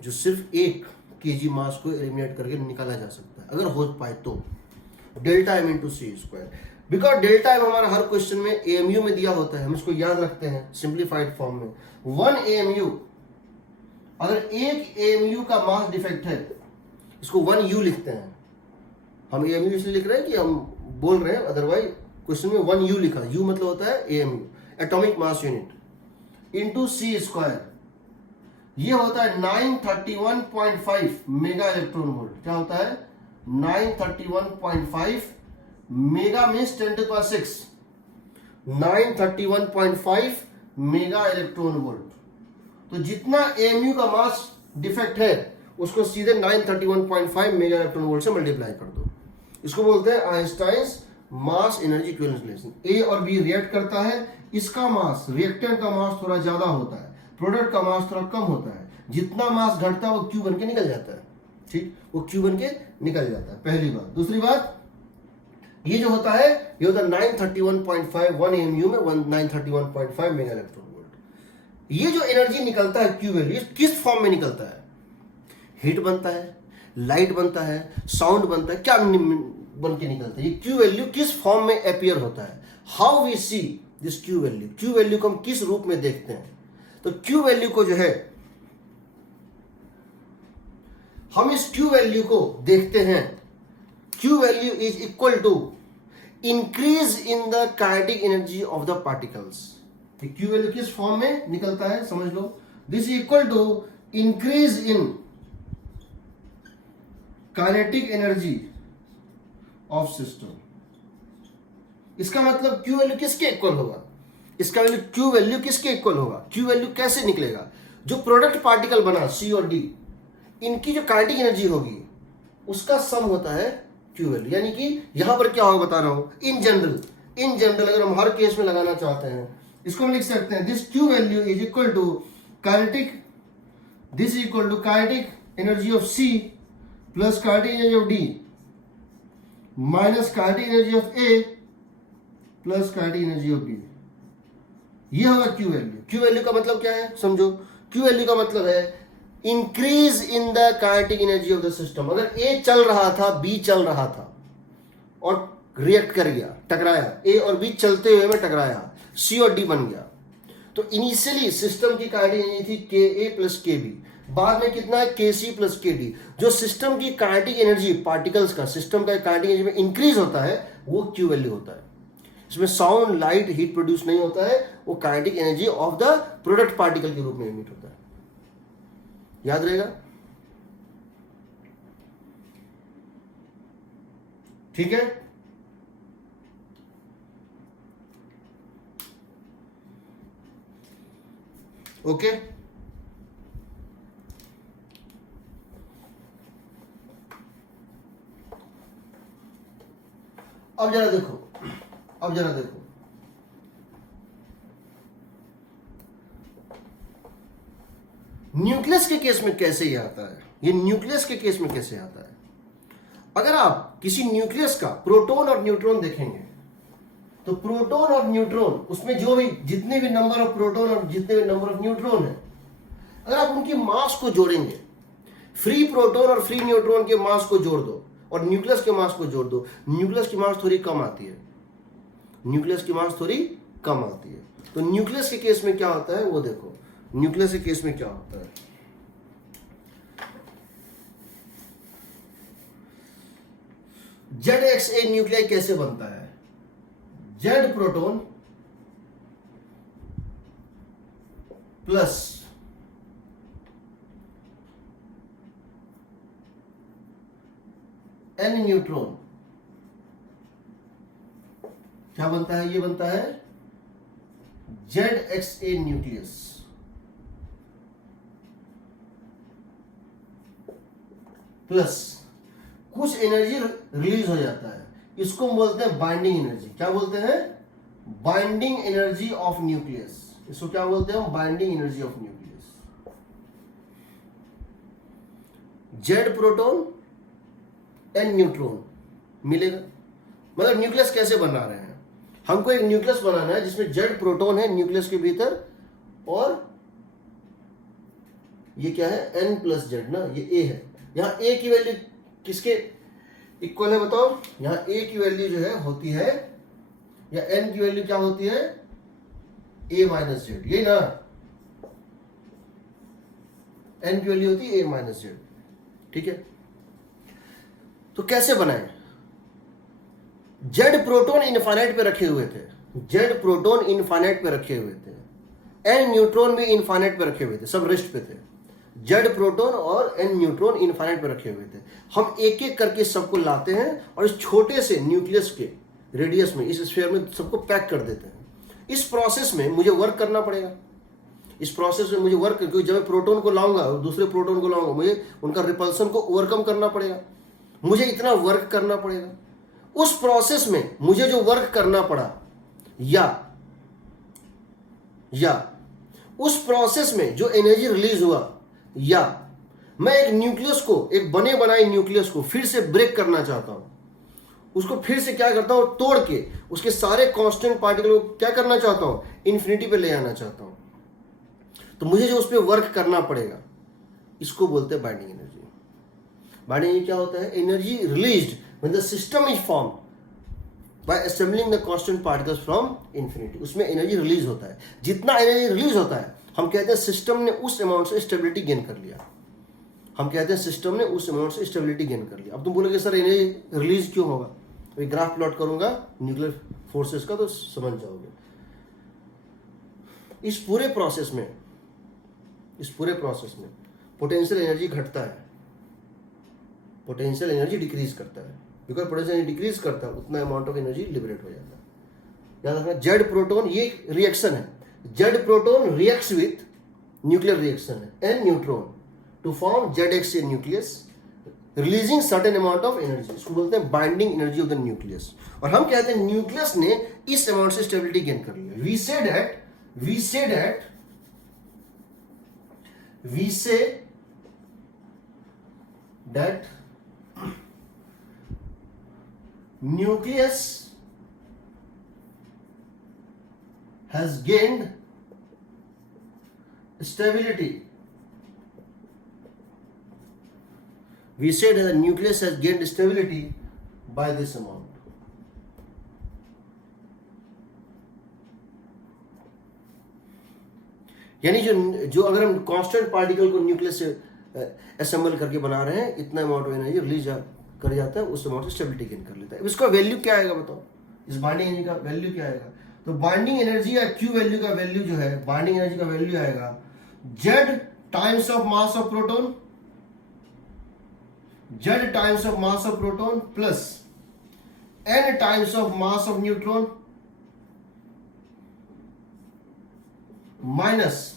जो सिर्फ 1 kg मास को एलिमिनेट करके निकाला जा सकता है अगर हो पाए तो। Delta M into C square, because delta M हमारा हर क्वेश्चन में एएमयू में दिया होता है, हम इसको याद रखते हैं सिंप्लीफाइड फॉर्म में। 1 एएमयू, अगर 1 एएमयू का मास डिफेक्ट है, इसको 1 U लिखते हैं हम। एएमयू इसलिए लिख रहे हैं कि हम बोल रहे हैं, अदरवाइज क्वेश्चन में 1 U लिखा, U मतलब होता है AMU, atomic mass unit, into C square. ये होता है 931.5 मेगा इलेक्ट्रॉन वोल्ट। क्या होता है 931.5 mega means 10⁻6, 931.5 mega electron volt. तो जितना एएमयू का मास डिफेक्ट है उसको सीधे 931.5 मेगा इलेक्ट्रॉन वोल्ट से मल्टीप्लाई कर दो। इसको बोलते हैं Einstein's mass energy equivalence relation. A और बी रिएक्ट करता है, इसका मास, रिएक्टेंट का मास थोड़ा ज्यादा होता है, प्रोडक्ट का मास थोड़ा कम होता है। जितना मास घटता है वो क्यू बन के निकल जाता है, ठीक, वो क्यू बन के निकल जाता है, पहली बात। दूसरी बात, ये जो होता है ये होता है 931.5, 1 एएमयू में 931.5 मेगा इलेक्ट्रॉन वोल्ट। ये जो एनर्जी निकलता है क्यू वैल्यू, किस फॉर्म में निकलता है? हीट बनता है, लाइट बनता है, साउंड बनता है, क्या बन के निकलता है? ये क्यू वैल्यू किस फॉर्म में अपीयर होता है? How we see this Q value, Q value को हम किस रूप में देखते हैं? तो क्यू वैल्यू को जो है, हम इस क्यू वैल्यू को देखते हैं, Q value is equal to increase in the kinetic energy of the particles. Q value किस फॉर्म में निकलता है समझ लो, this is equal to increase in kinetic energy of system. इसका मतलब क्यू वैल्यू किसके इक्वल होगा? इसका वैल्यू क्यू वैल्यू किसके इक्वल होगा? क्यू वैल्यू कैसे निकलेगा? जो प्रोडक्ट पार्टिकल बना सी और डी, इनकी जो काइनेटिक एनर्जी होगी उसका सम होता है क्यू वैल्यू। यानी कि यहां पर क्या होगा बता रहा हूं, इन जनरल अगर हम हर केस में लगाना चाहते हैं, इसको हम लिख सकते हैं this Q value is equal to kinetic, this is equal to kinetic energy of C plus kinetic energy of D minus kinetic energy of A plus kinetic energy of B. ये होगा क्यू वैल्यू। क्यू वैल्यू का मतलब क्या है समझो, क्यू वैल्यू का मतलब है increase in the kinetic energy of the system. अगर ए चल रहा था, बी चल रहा था और रिएक्ट कर गया, टकराया, ए और बी चलते हुए में टकराया, सी और डी बन गया, तो इनिशियली सिस्टम की काइनेटिक एनर्जी थी के ए प्लस के बी, बाद में कितना है के सी प्लस के डी। जो सिस्टम की काइनेटिक एनर्जी पार्टिकल्स का, सिस्टम का काइनेटिक एनर्जी में इंक्रीज होता है वो क्यू वैल्यू होता है। इसमें साउंड, लाइट, हीट प्रोड्यूस नहीं होता है, वो kinetic energy of the product particle के रूप में एमिट होता है। याद रहेगा, ठीक है? ओके, अब जरा देखो, न्यूक्लियस के केस में कैसे ये आता है। ये न्यूक्लियस के केस में कैसे आता है? अगर आप किसी न्यूक्लियस का प्रोटॉन और न्यूट्रॉन देखेंगे, तो प्रोटॉन और न्यूट्रॉन, उसमें जो भी जितने भी नंबर ऑफ प्रोटॉन और जितने भी नंबर ऑफ न्यूट्रॉन है, अगर आप उनकी मास को जोड़ेंगे, फ्री प्रोटॉन और फ्री न्यूट्रॉन के मास को जोड़ दो और न्यूक्लियस के मास को जोड़ दो, न्यूक्लियस की मास थोड़ी कम आती है, न्यूक्लियस की मास थोड़ी कम आती है। तो न्यूक्लियस के केस में क्या होता है वो देखो, न्यूक्लियस के केस में क्या होता है। ZXA न्यूक्लियाई कैसे बनता है? Z proton plus n neutron, क्या बनता है? ये बनता है ZXA न्यूक्लियस प्लस कुछ एनर्जी रिलीज हो जाता है, इसको हम बोलते हैं बाइंडिंग एनर्जी। क्या बोलते हैं? Binding energy of nucleus. इसको क्या बोलते हैं हम? Binding energy of nucleus. Z proton N neutron मिलेगा। मतलब न्यूक्लियस कैसे बना रहे हैं? हमको एक न्यूक्लियस बनाना है जिसमें Z प्रोटॉन है न्यूक्लियस के भीतर, और ये क्या है? N प्लस Z ना, ये A है। यहां A की वैल्यू किसके इक्वल है बताओ? यहां A की वैल्यू जो है होती है, या N की वैल्यू क्या होती है? A माइनस Z, ये ना। N की वैल्यू होती है A माइनस Z, ठीक है। तो कैसे बनाए? Z प्रोटॉन इनफाइनाइट पे रखे हुए थे, Z प्रोटॉन इनफाइनाइट पे रखे हुए थे, N न्यूट्रॉन भी इनफाइनाइट पे रखे हुए थे, सब रेस्ट पे थे। Z प्रोटॉन और N न्यूट्रॉन इनफाइनाइट पे रखे हुए थे। हम एक एक करके सबको लाते हैं और इस छोटे से न्यूक्लियस के रेडियस में, इस स्फीयर में सबको पैक कर देते हैं। इस प्रोसेस में मुझे वर्क करना पड़ेगा। इस प्रोसेस में मुझे वर्क, क्योंकि जब मैं प्रोटॉन को लाऊंगा और दूसरे प्रोटॉन को लाऊंगा, मुझे उनका रिपल्सन को ओवरकम करना पड़ेगा। मुझे इतना वर्क करना पड़ेगा। उस प्रोसेस में मुझे जो वर्क करना पड़ा, या उस प्रोसेस में जो एनर्जी रिलीज हुआ, या मैं एक न्यूक्लियस को, एक बने बनाए न्यूक्लियस को फिर से ब्रेक करना चाहता हूं, उसको फिर से क्या करता हूं? तोड़ के उसके सारे कांस्टेंट पार्टिकल को क्या करना चाहता हूं? इन्फिनिटी पे ले आना चाहता हूं। तो मुझे जो उस पर वर्क करना पड़ेगा, इसको बोलते हैं बाइंडिंग एनर्जी। बाइंडिंग एनर्जी क्या होता है? Energy released when the system is formed by assembling the constant particles from infinity. उसमें एनर्जी रिलीज होता है। जितना एनर्जी रिलीज होता है, हम कहते हैं सिस्टम ने उस अमाउंट से स्टेबिलिटी गेन कर लिया। हम कहते हैं सिस्टम ने उस अमाउंट से स्टेबिलिटी गेन कर लिया। अब तुम बोलोगे सर एनर्जी रिलीज क्यों होगा? अभी ग्राफ प्लॉट करूंगा न्यूक्लियर फोर्सेस का, तो समझ जाओगे। इस पूरे प्रोसेस में पोटेंशियल एनर्जी घटता है, पोटेंशियल एनर्जी डिक्रीज करता है। बिकॉज पोटेंशियल एनर्जी डिक्रीज करता है, उतना अमाउंट ऑफ एनर्जी लिबरेट हो जाता है। याद रखना, Z प्रोटॉन ये रिएक्शन है। Z proton reacts with nuclear reaction है N neutron to form ZXA nucleus, releasing certain amount of energy. इसको बोलते हैं binding energy of the nucleus. और हम कहते हैं न्यूक्लियस ने इस अमाउंट से स्टेबिलिटी गेन कर लिया। We say that nucleus has gained stability. We said that the nucleus has gained stability by this amount. यानी जो अगर हम कांस्टेंट पार्टिकल को न्यूक्लियस से असेंबल करके बना रहे हैं, इतना अमाउंट ऑफ एनर्जी रिलीज कर जाता है, उस अमाउंट से स्टेबिलिटी गेन कर लेता है। इसका वैल्यू क्या आएगा बताओ? इस बाइंडिंग एनर्जी का वैल्यू क्या आएगा? तो बाइंडिंग एनर्जी या क्यू वैल्यू का वैल्यू जो है, बाइंडिंग एनर्जी का वैल्यू आएगा Z times of mass of proton, Z times of mass of proton plus N times of mass of neutron minus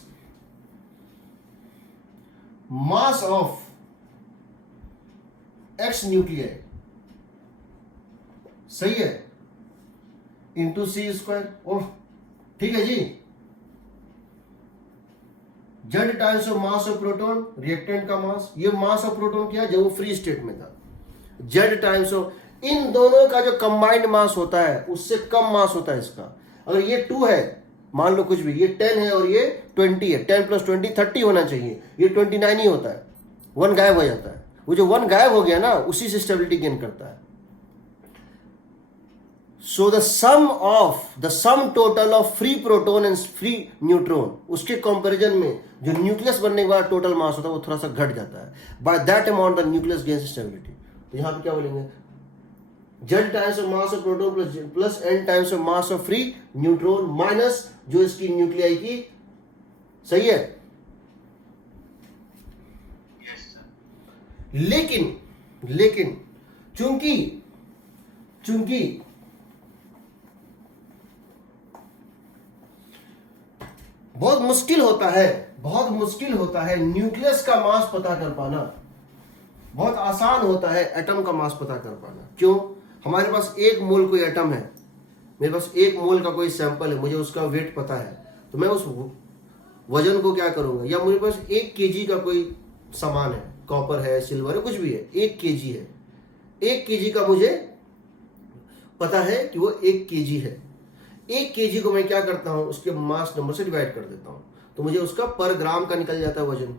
mass of X nuclear, सही है, इंटू C स्क्वायर। ओह ठीक है जी। Z times of mass of proton, reactant का मास, ये मास ऑफ प्रोटॉन क्या है जब वो फ्री स्टेट में था। Z टाइम्स ऑफ, इन दोनों का जो कंबाइंड मास होता है उससे कम मास होता है इसका। अगर ये 2 है, मान लो कुछ भी, ये 10 है और ये 20 है, 10 + 20 30 होना चाहिए, ये 29 ही होता है, 1 गायब हो जाता है। वो जो 1 गायब हो गया ना, उसी से स्टेबिलिटी गेन करता है। So the sum total of free proton and free neutron, उसके कंपैरिजन में जो न्यूक्लियस बनने के बाद टोटल मास होता है वो थोड़ा सा घट जाता है। By that amount the nucleus gains stability. तो यहां पे क्या बोलेंगे? Z times of mass of proton plus N times of mass of free neutron minus जो इसकी न्यूक्लियाई की, सही है। लेकिन चूंकि बहुत मुश्किल होता है न्यूक्लियस का मास पता कर पाना, बहुत आसान होता है एटम का मास पता कर पाना। क्यों? हमारे पास 1 मोल कोई एटम है, मेरे पास 1 मोल का कोई सैंपल है, मुझे उसका वेट पता है, तो मैं उस वजन को क्या करूंगा, या मेरे पास 1 केजी का कोई सामान है, कॉपर है, सिल्वर है, कुछ भी है, 1 केजी है, 1 केजी का मुझे पता है कि वो 1 केजी है। 1 केजी को मैं क्या करता हूं, उसके मास नंबर से डिवाइड कर देता हूं, तो मुझे उसका पर ग्राम का निकल जाता है वजन।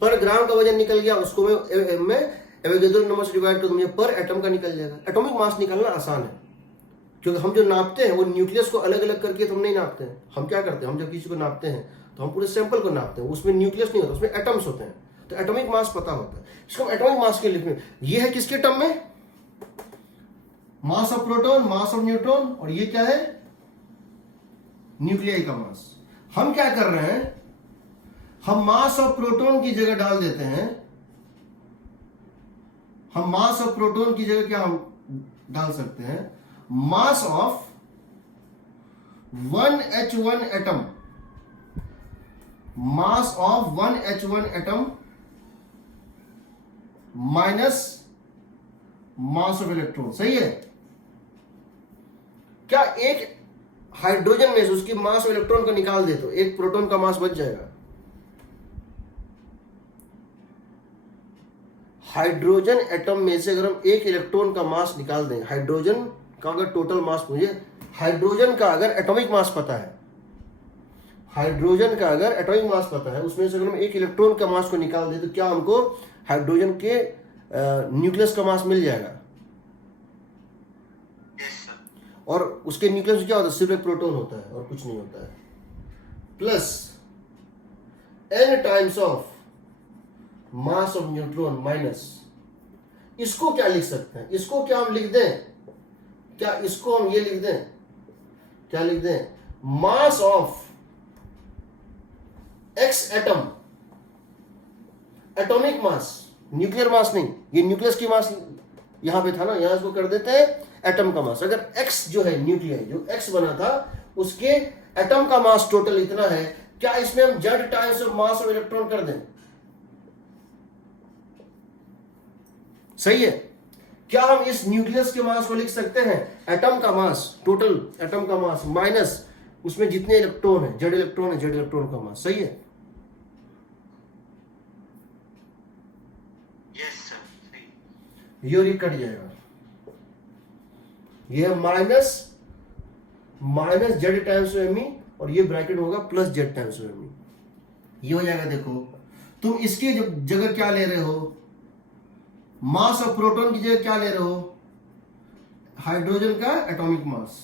पर ग्राम का वजन निकल गया, उसको मैं एवोगैड्रो नंबर से डिवाइड कर दूं, मुझे पर एटम का निकल जाएगा। एटॉमिक मास निकालना आसान है, क्योंकि हम जो नापते हैं वो न्यूक्लियस को अलग अलग करके तो हम नहीं नापते हैं। हम क्या करते हैं, हम जब किसी को नापते हैं तो हम पूरे सैंपल को नापते हैं, उसमें न्यूक्लियस नहीं होता, उसमें एटम्स होते हैं, तो एटॉमिक मास पता होता है। इसको हम एटॉमिक मास के लिखते हैं। ये है किसके टर्म में, मास of proton, mass of neutron, और ये क्या है, न्यूक्लियाई का मास। हम क्या कर रहे हैं, हम मास ऑफ प्रोटॉन की जगह डाल देते हैं, हम मास ऑफ प्रोटॉन की जगह क्या हम डाल सकते हैं, mass of 1H1 atom, mass of 1H1 atom minus mass of electron. सही है? क्या एक हाइड्रोजन में से उसकी मास ऑफ इलेक्ट्रॉन को निकाल दे तो एक प्रोटॉन का मास बच जाएगा। हाइड्रोजन एटम में से अगर हम एक इलेक्ट्रॉन का मास निकाल दें, हाइड्रोजन का अगर टोटल मास, मुझे हाइड्रोजन का अगर एटॉमिक मास पता है, हाइड्रोजन का अगर एटॉमिक मास पता है, उसमें से अगर हम एक इलेक्ट्रॉन का मास को निकाल दें तो क्या हमको हाइड्रोजन के न्यूक्लियस का मास मिल जाएगा। और उसके न्यूक्लियस में क्या होता है, सिर्फ एक प्रोटॉन होता है और कुछ नहीं होता है। Plus n times of mass of neutron minus, इसको क्या लिख सकते हैं, इसको क्या हम लिख दें, क्या इसको हम ये लिख दें, क्या लिख दें, mass of x atom, atomic mass, nuclear mass नहीं, ये न्यूक्लियस की मास यहां पे था ना, यहां इसको कर देते हैं एटम का मास। अगर x जो है न्यूक्लियर, जो x बना था, उसके एटम का मास टोटल इतना है, क्या इसमें हम z times of mass of electron कर दें। सही है? क्या हम इस न्यूक्लियस के मास को लिख सकते हैं, एटम का मास, टोटल एटम का मास माइनस उसमें जितने इलेक्ट्रॉन है, जेड इलेक्ट्रॉन है, जेड इलेक्ट्रॉन का मास। सही है? ये कट जाएगा, ये minus minus Z times M E, और ये ब्रैकेट होगा plus Z times M E. ये हो जाएगा। देखो तुम इसकी जगह क्या ले रहे हो, मास ऑफ प्रोटॉन की जगह क्या ले रहे हो, हाइड्रोजन का एटॉमिक मास,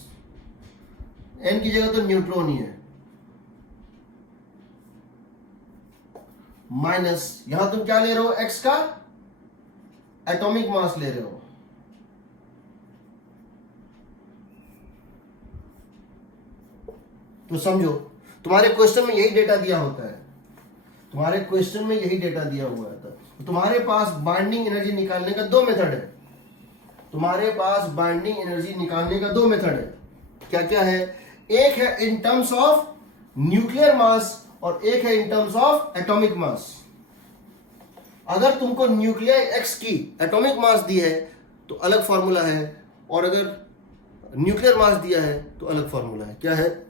एन की जगह तो न्यूट्रॉन ही है, माइनस यहां तुम क्या ले रहे हो, एक्स का एटॉमिक मास ले रहे हो। तो समझो तुम्हारे क्वेश्चन में यही डेटा दिया होता है, तुम्हारे क्वेश्चन में यही डेटा दिया हुआ था। तो तुम्हारे पास बाइंडिंग एनर्जी निकालने का 2 मेथड है, तुम्हारे पास बाइंडिंग एनर्जी निकालने का 2 मेथड है। क्या क्या है, एक है इन टर्म्स ऑफ न्यूक्लियर मास और एक है इन टर्म्स ऑफ एटॉमिक मास। अगर तुमको न्यूक्लियर एक्स की एटॉमिक मास दी है तो अलग फॉर्मूला है, और अगर न्यूक्लियर मास दिया है तो अलग फॉर्मूला है। क्या है,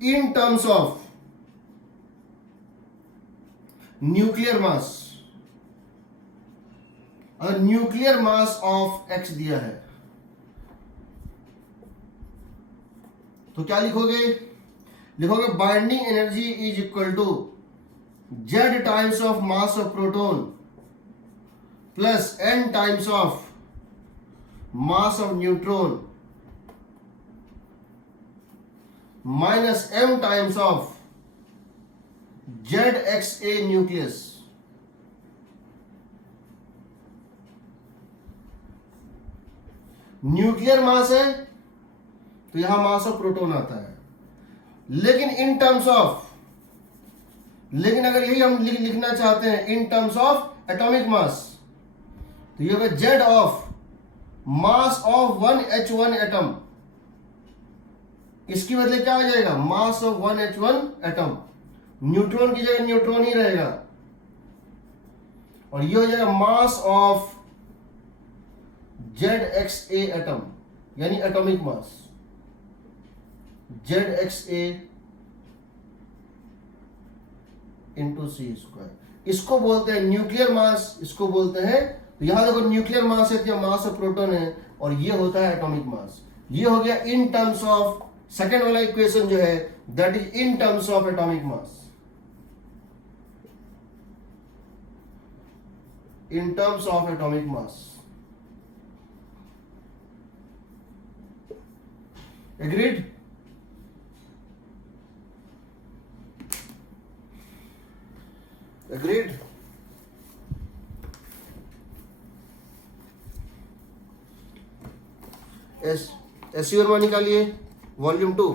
इन टर्म्स ऑफ न्यूक्लियर मास, अगर न्यूक्लियर मास ऑफ एक्स दिया है तो क्या लिखोगे, लिखोगे binding energy is equal to z times of mass of proton plus n times of mass of neutron minus m times of ZXA nucleus. Nuclear mass है तो यहां मास ऑफ प्रोटॉन आता है, लेकिन इन टर्म्स ऑफ, लेकिन अगर यही हम लिखना चाहते हैं इन टर्म्स ऑफ एटॉमिक मास, तो ये होगा Z of mass of 1H1 atom, इसकी बदले क्या हो जाएगा, mass of 1H1 atom, neutron की जगह न्यूट्रॉन ही रहेगा, और ये हो जाएगा मास ऑफ ZXA एटम, यानी atomic mass ZXA into C square. इसको बोलते हैं न्यूक्लियर मास, इसको बोलते हैं, तो यहां देखो न्यूक्लियर मास है तो मास ऑफ प्रोटॉन है, और ये होता है एटॉमिक मास। ये हो गया इन टर्म्स ऑफ, सेकेंड वाला इक्वेशन जो है that is in terms of atomic mass, in terms of atomic mass. Agreed? Agreed? S Verma निकालिए, volume 2।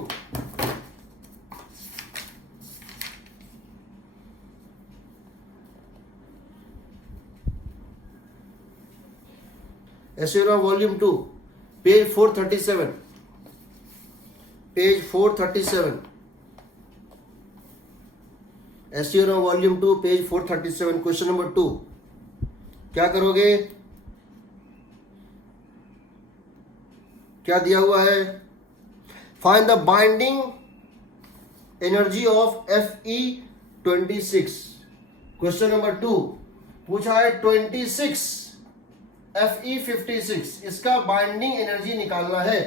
S Verma volume 2, page 437, page 437। S Verma volume 2, page 437, question number 2। क्या करोगे, क्या दिया हुआ है, find the binding energy of Fe26। Question number 2 पूछा है 26 Fe56, इसका बाइंडिंग एनर्जी निकालना है।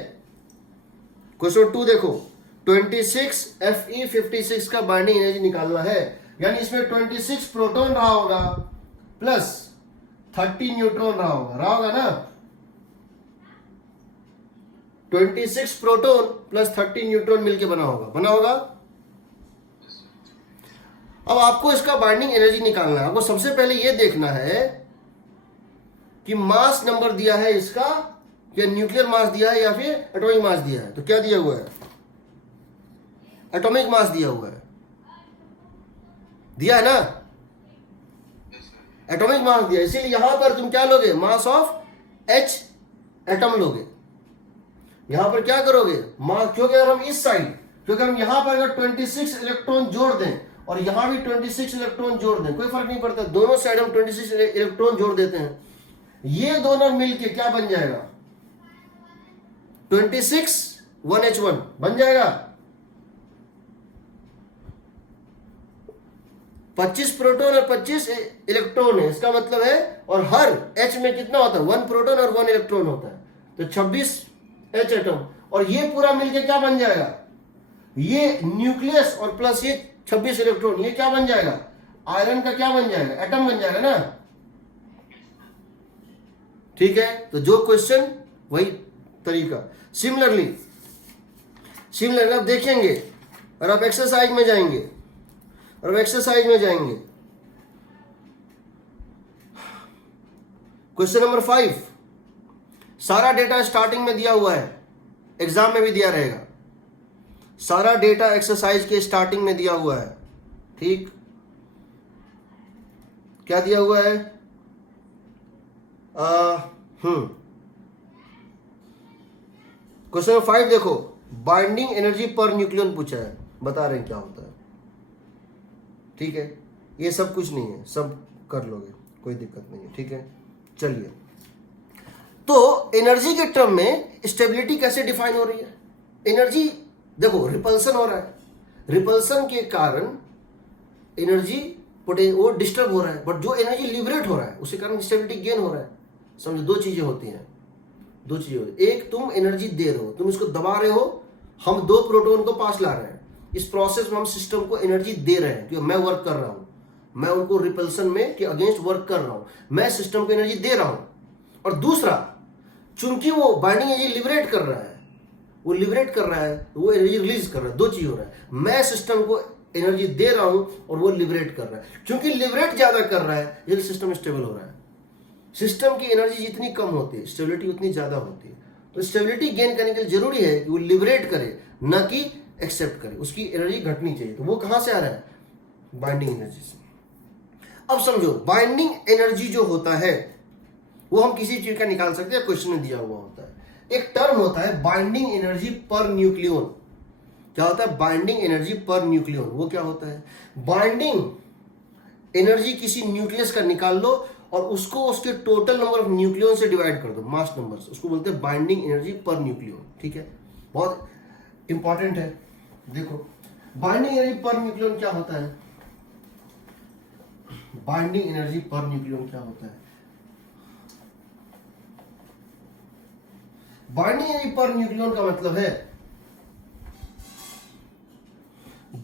क्वेश्चन 2 देखो, 26 Fe56 का बाइंडिंग एनर्जी निकालना है, यानी इसमें 26 प्रोटॉन रहा होगा प्लस 30 न्यूट्रॉन रहा होगा ना, 26 प्रोटॉन प्लस 30 न्यूट्रॉन मिलके बना होगा। अब आपको इसका बाइंडिंग एनर्जी निकालना है। आपको सबसे पहले यह देखना है कि मास नंबर दिया है इसका, या न्यूक्लियर मास दिया है या फिर एटॉमिक मास दिया है। तो क्या दिया हुआ है, एटॉमिक मास दिया हुआ है, दिया है ना, एटॉमिक मास दिया, इसीलिए यहां पर तुम क्या लोगे, मास ऑफ H एटम लोगे। यहां पर क्या करोगे, मास, क्योंकि अगर हम इस साइड, क्योंकि हम यहां पर अगर 26 इलेक्ट्रॉन जोड़ दें और यहां भी 26 इलेक्ट्रॉन जोड़ दें, कोई फर्क नहीं पड़ता, दोनों साइड हम 26 इलेक्ट्रॉन जोड़ देते हैं, ये दोनों मिलके क्या बन जाएगा, 26 1H1 बन जाएगा। 25 प्रोटॉन और 25 इलेक्ट्रॉन है, इसका मतलब है, और हर H में कितना होता है, 1 प्रोटॉन और 1 इलेक्ट्रॉन होता है, तो 26 H एटम, और ये पूरा मिलके क्या बन जाएगा, ये न्यूक्लियस और प्लस ये 26 इलेक्ट्रॉन, ये क्या बन जाएगा, आयरन का क्या बन जाएगा, एटम बन जाएगा ना। ठीक है, तो जो क्वेश्चन वही तरीका। सिमिलरली आप देखेंगे, और आप एक्सरसाइज में जाएंगे, क्वेश्चन नंबर 5, सारा डेटा स्टार्टिंग में दिया हुआ है, एग्जाम में भी दिया रहेगा, सारा डेटा एक्सरसाइज के स्टार्टिंग में दिया हुआ है। ठीक, क्या दिया हुआ है, क्वेश्चन नंबर 5 देखो, बाइंडिंग एनर्जी पर न्यूक्लियन पूछा है, बता रहे हैं क्या होता है। ठीक है, ये सब कुछ नहीं है, सब कर लोगे, कोई दिक्कत नहीं है। ठीक है, चलिए, तो एनर्जी के टर्म में स्टेबिलिटी कैसे डिफाइन हो रही है, एनर्जी देखो, रिपल्सन हो रहा है, रिपल्सन के कारण एनर्जी वो डिस्टर्ब हो रहा है, बट जो एनर्जी लिबरेट हो रहा है उसके कारण स्टेबिलिटी गेन हो रहा है। समझो, दो चीजें होती हैं, एक तुम एनर्जी दे रहे हो, तुम इसको दबा रहे हो, हम 2 प्रोटॉन को पास ला रहे हैं, इस प्रोसेस में हम सिस्टम को एनर्जी दे रहे हैं कि मैं वर्क कर रहा हूं, मैं उनको रिपल्सन में के अगेंस्ट वर्क कर रहा हूं, मैं सिस्टम को एनर्जी दे रहा हूं। और दूसरा, चूंकि वो बाइंडिंग एनर्जी लिबरेट कर रहा है, वो एनर्जी रिलीज कर रहा है, दो चीज हो रहा है, मैं सिस्टम को एनर्जी दे रहा हूं और वो लिबरेट कर रहा है। क्योंकि लिबरेट ज्यादा कर रहा है, ये सिस्टम स्टेबल हो रहा है। सिस्टम की एनर्जी जितनी कम होती है, स्टेबिलिटी उतनी ज्यादा होती है। तो स्टेबिलिटी गेन करने के लिए जरूरी है कि वो लिबरेट करे, न कि एक्सेप्ट करे, उसकी एनर्जी घटनी चाहिए। तो वो कहां से आ रहा है, बाइंडिंग एनर्जी से। अब समझो, बाइंडिंग एनर्जी जो होता है वो हम किसी चीज का निकाल सकते हैं, क्वेश्चन में दिया हुआ होता है। एक टर्म होता है बाइंडिंग एनर्जी पर न्यूक्लियन। क्या होता है बाइंडिंग एनर्जी पर न्यूक्लियन? वो क्या होता है? बाइंडिंग एनर्जी किसी न्यूक्लियस का निकाल लो और उसको उसके टोटल नंबर ऑफ न्यूक्लियन से डिवाइड कर दो, मास नंबर से, उसको बोलते हैं बाइंडिंग एनर्जी पर न्यूक्लियन। ठीक है, बहुत इंपॉर्टेंट है। देखो बाइंडिंग एनर्जी पर न्यूक्लियन क्या होता है? बाइंडिंग एनर्जी पर न्यूक्लियन क्या होता है? बाइंडिंग एनर्जी पर न्यूक्लियन का मतलब है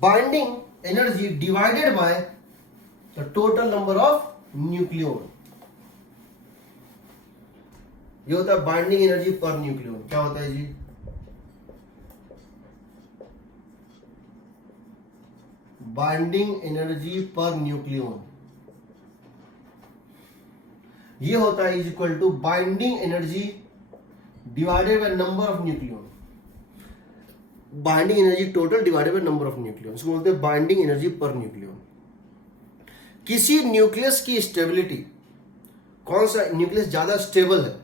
binding energy divided by the total number of nucleon. ये होता है बाइंडिंग एनर्जी पर न्यूक्लियन। क्या होता है जी? बाइंडिंग एनर्जी पर न्यूक्लियन ये होता है is equal to binding energy divided by number of nucleon. Binding energy total divided by number of nucleon, इसको बोलते हैं बाइंडिंग एनर्जी पर न्यूक्लियन। किसी न्यूक्लियस की स्टेबिलिटी, कौन सा न्यूक्लियस ज्यादा स्टेबल है,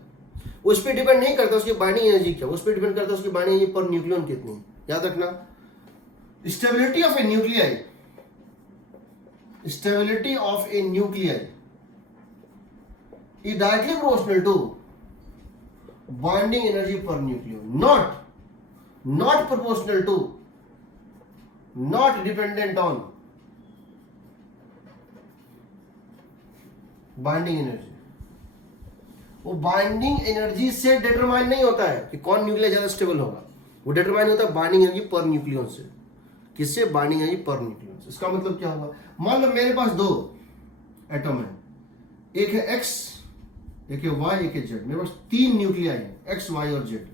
उस पर डिपेंड नहीं करता उसकी बाइंडिंग एनर्जी क्या, उस पर डिपेंड करता है उसकी बाइंडिंग एनर्जी पर न्यूक्लियन कितनी। याद रखना, stability of A nuclei, stability of A nuclei is directly proportional to binding energy per nucleon, not proportional to, not dependent on binding energy। वो बाइंडिंग एनर्जी से डिटरमाइन नहीं होता है कि कौन न्यूक्लियस ज्यादा स्टेबल होगा, वो डिटरमाइन होता है बाइंडिंग एनर्जी पर न्यूक्लियन से। किससे? बाइंडिंग एनर्जी पर न्यूक्लियन से। इसका मतलब क्या होगा? मान लो मेरे पास दो एटम है, एक है एक्स, एक है वाई, एक है जेड। मेरे पास तीन न्यूक्लियाई हैं, एक्स वाई और जेड,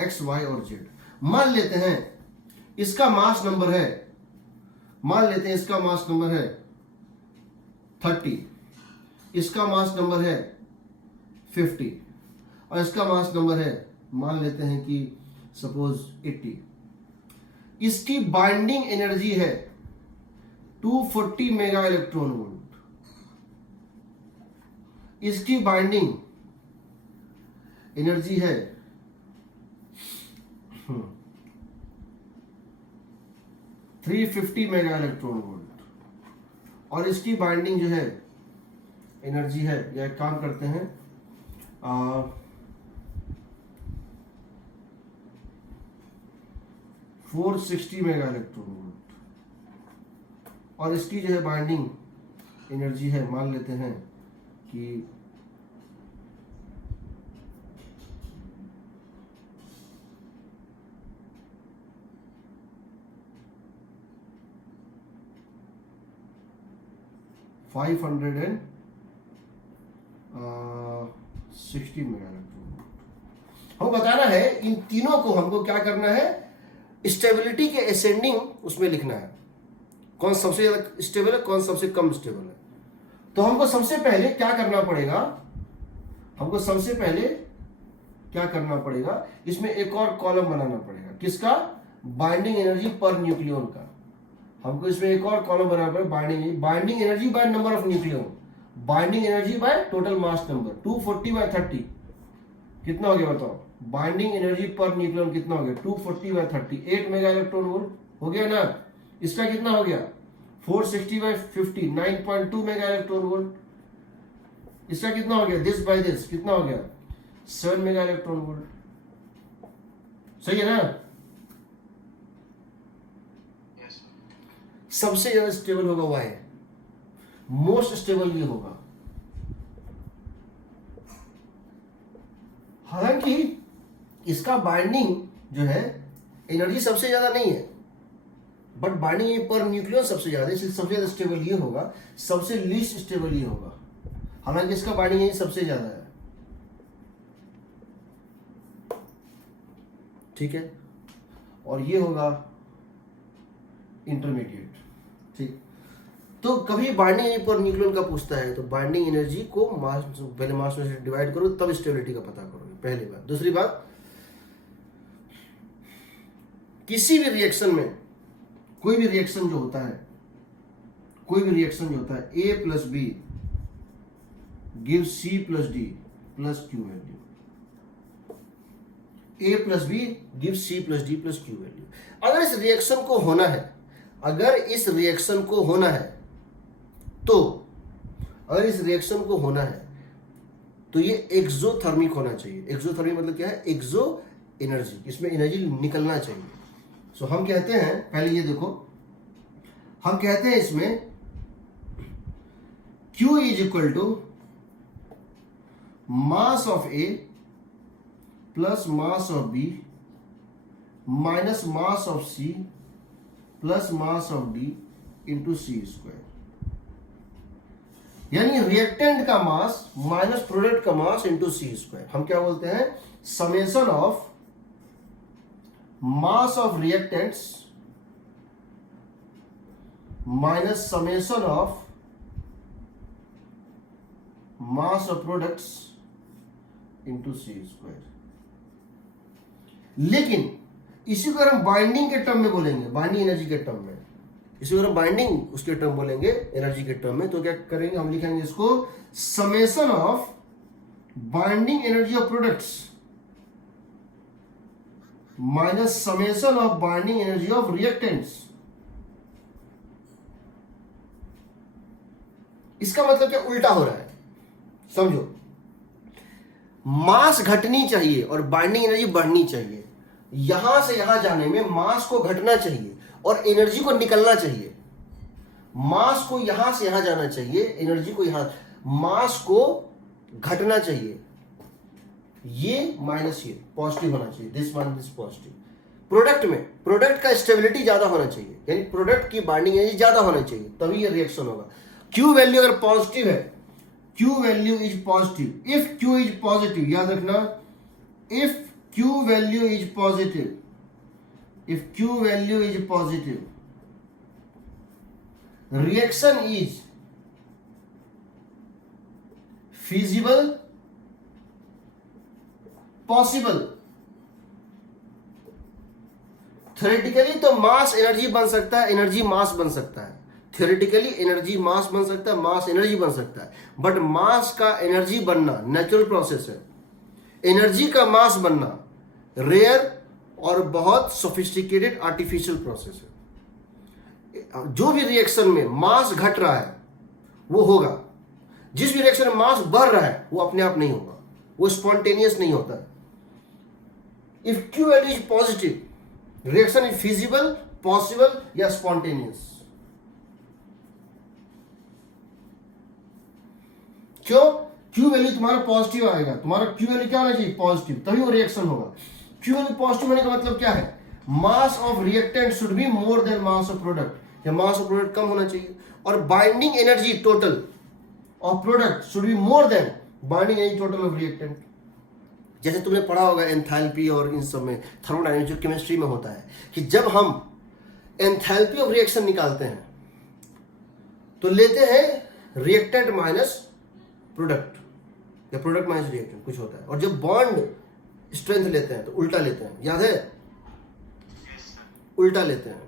एक्स वाई और जेड। मान लेते हैं इसका मास नंबर है, मान लेते हैं इसका मास नंबर है 30, इसका मास नंबर है 50 और इसका मास नंबर है मान लेते हैं कि सपोज 80। इसकी बाइंडिंग एनर्जी है 240 मेगा इलेक्ट्रॉन वोल्ट। इसकी बाइंडिंग एनर्जी है 350 मेगा इलेक्ट्रॉन वोल्ट और इसकी बाइंडिंग जो है एनर्जी है, या एक काम करते हैं 460 मेगा इलेक्ट्रॉन वोल्ट और इसकी जो है बाइंडिंग एनर्जी है मान लेते हैं कि 560 मेगा इलेक्ट्रॉन। हमको बताना है इन तीनों को, हमको क्या करना है? स्टेबिलिटी के असेंडिंग उसमें लिखना है, कौन सबसे ज्यादा स्टेबल है, कौन सबसे कम स्टेबल है। तो हमको सबसे पहले क्या करना पड़ेगा? हमको सबसे पहले क्या करना पड़ेगा? इसमें एक और कॉलम बनाना पड़ेगा। किसका? बाइंडिंग एनर्जी पर न्यूक्लियन का। हमको इसमें एक और कॉलम बनाना पड़ेगा binding energy by number of nucleon, binding energy by total mass number. 240 by 30 कितना हो गया बताओ? बाइंडिंग एनर्जी पर न्यूक्लियन कितना हो गया? 240 बाय 30, 8 मेगा इलेक्ट्रॉन वोल्ट हो गया ना। इसका कितना हो गया? 460 बाय 50, 9.2 मेगा इलेक्ट्रॉन वोल्ट। इसका कितना हो गया? दिस बाय दिस कितना हो गया? 7 मेगा इलेक्ट्रॉन वोल्ट। सही है ना? सबसे ज्यादा स्टेबल होगा वाई, मोस्ट स्टेबल ये होगा। हालांकि इसका बाइंडिंग जो है एनर्जी सबसे ज्यादा नहीं है, बट बाइंडिंग पर न्यूक्लियन सबसे ज्यादा है, इसलिए सबसे ज्यादा स्टेबल ये होगा, सबसे लीस्ट स्टेबल ये होगा। हालांकि इसका बाइंडिंग एनर्जी सबसे ज्यादा है। ठीक है, और ये होगा इंटरमीडिएट। ठीक, तो कभी बाइंडिंग एनर्जी पर न्यूक्लियन का पूछता है तो बाइंडिंग एनर्जी को मास, पहले मास में से डिवाइड करो तब स्टेबिलिटी का पता करोगे, पहली बात। दूसरी बात, किसी भी रिएक्शन में कोई भी रिएक्शन जो होता है, कोई भी रिएक्शन जो होता है A plus B give C plus D, plus Q value, A plus B give C plus D plus Q value. अगर इस रिएक्शन को होना है, अगर इस रिएक्शन को होना है तो अगर इस रिएक्शन को होना है तो ये एक्सोथर्मिक होना चाहिए। एक्सोथर्मिक मतलब क्या है? एक्सो एनर्जी, इसमें एनर्जी निकलना चाहिए। सो हम कहते हैं, पहले ये देखो, हम कहते हैं इसमें Q is equal to mass of A plus mass of B minus mass of C plus mass of D into C square. यानी रिएक्टेंट का मास माइनस प्रोडक्ट का मास इंटू सी स्क्वायर। हम क्या बोलते हैं? Summation of mass of reactants minus summation of mass of products into C square. लेकिन इसी को अगर हम बाइंडिंग के टर्म में बोलेंगे, बाइंडिंग एनर्जी के टर्म में, इसी को हम बाइंडिंग उसके टर्म बोलेंगे एनर्जी के टर्म में, तो क्या करेंगे? हम लिखेंगे इसको summation of binding energy of products minus summation of binding energy of reactants. इसका मतलब क्या? उल्टा हो रहा है, समझो। मास घटनी चाहिए और बाइंडिंग एनर्जी बढ़नी चाहिए। यहां से यहां जाने में मास को घटना चाहिए और एनर्जी को निकलना चाहिए। मास को यहां से यहां जाना चाहिए, एनर्जी को यहां, मास को घटना चाहिए। ये माइनस ये पॉजिटिव होना चाहिए, this minus this positive. Product में प्रोडक्ट का स्टेबिलिटी ज्यादा होना चाहिए, यानी प्रोडक्ट की बाइंडिंग एनर्जी ज्यादा होना चाहिए, तभी ये रिएक्शन होगा। क्यू वैल्यू अगर पॉजिटिव है, Q value is positive, if Q is positive, याद रखना, if Q value is positive, if Q value is positive, reaction is feasible, possible. Theoretically तो मास एनर्जी बन सकता है, एनर्जी मास बन सकता है। थ्योरेटिकली एनर्जी मास बन सकता है, मास एनर्जी बन सकता है, बट मास का एनर्जी बनना नेचुरल प्रोसेस है। एनर्जी का मास बनना रेयर और बहुत सोफिस्टिकेटेड आर्टिफिशियल प्रोसेस है। जो भी रिएक्शन में मास घट रहा है वो होगा, जिस भी रिएक्शन में मास बढ़ रहा है वो अपने आप नहीं होगा, वो स्पॉन्टेनियस नहीं होता है। If Q value is positive, reaction is feasible, possible या स्पॉन्टेनियस। क्यों? क्यू वैल्यू तुम्हारा पॉजिटिव आएगा, तुम्हारा क्यू वैल्यू क्या होना चाहिए? पॉजिटिव, तभी वो रिएक्शन होगा। क्यू वैल्यू पॉजिटिव होने का मतलब क्या है? Mass of reactant should be more then mass of product, या मास ऑफ प्रोडक्ट कम होना चाहिए, और binding energy total of product should be more than binding energy total of reactant. जैसे तुमने पढ़ा होगा एंथैल्पी और इन सब में, थर्मोडायनामिक्स जो केमिस्ट्री में होता है, कि जब हम एंथैल्पी ऑफ रिएक्शन निकालते हैं तो लेते हैं रिएक्टेंट माइनस प्रोडक्ट, या प्रोडक्ट माइनस रिएक्टेंट कुछ होता है, और जब बॉन्ड स्ट्रेंथ लेते हैं तो उल्टा लेते हैं, याद है? उल्टा लेते हैं।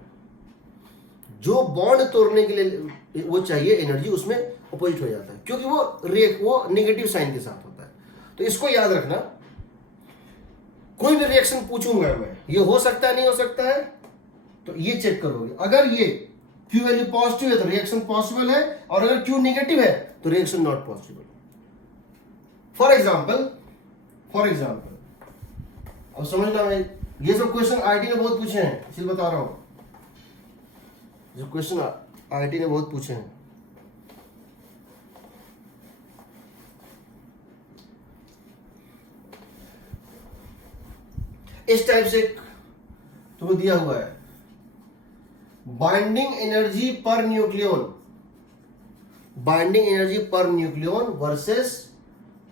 जो बॉन्ड तोड़ने के लिए वो चाहिए एनर्जी, उसमें अपोजिट हो जाता है, क्योंकि वो नेगेटिव साइन के साथ होता है। तो इसको याद रखना। कोई भी रिएक्शन पूछूंगा मैं, ये हो सकता है नहीं हो सकता है, तो ये चेक करोगे। अगर ये क्यू वैल्यू पॉजिटिव है तो रिएक्शन पॉसिबल है, और अगर क्यू नेगेटिव है तो reaction not possible. For example अब समझना, मैं ये सब क्वेश्चन आईटी ने बहुत पूछे हैं, इसलिए बता रहा हूं। जो क्वेश्चन आईटी ने बहुत पूछे हैं, इस टाइप से तुम्हें दिया हुआ है, binding energy per nucleon, binding energy per nucleon versus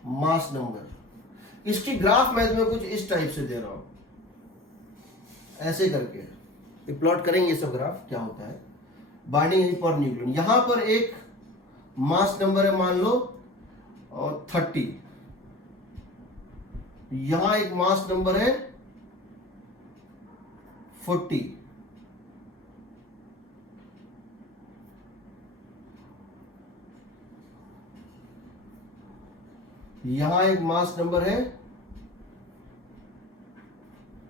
mass number. इसकी ग्राफ मैं तुम्हें कुछ इस टाइप से दे रहा हूं, ऐसे करके प्लॉट करेंगे ये सब ग्राफ, क्या होता है बाइंडिंग एनर्जी पर न्यूक्लियन। यहां पर एक मास नंबर है मान लो और 30, यहां एक मास नंबर है 40, यहां एक मास नंबर है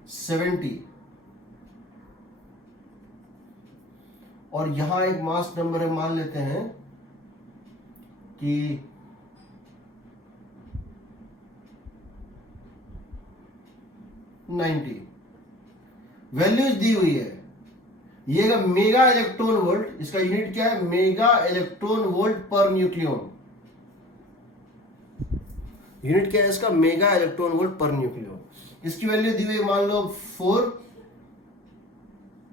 70 और यहां एक मास नंबर है, मान लेते हैं कि 90। वैल्यूज दी हुई है, ये मेगा इलेक्ट्रॉन वोल्ट, इसका यूनिट क्या है, mega electron volt per nucleon. Unit क्या है इसका, mega electron volt per nucleon. इसकी वैल्यू दी हुई मान लो 4,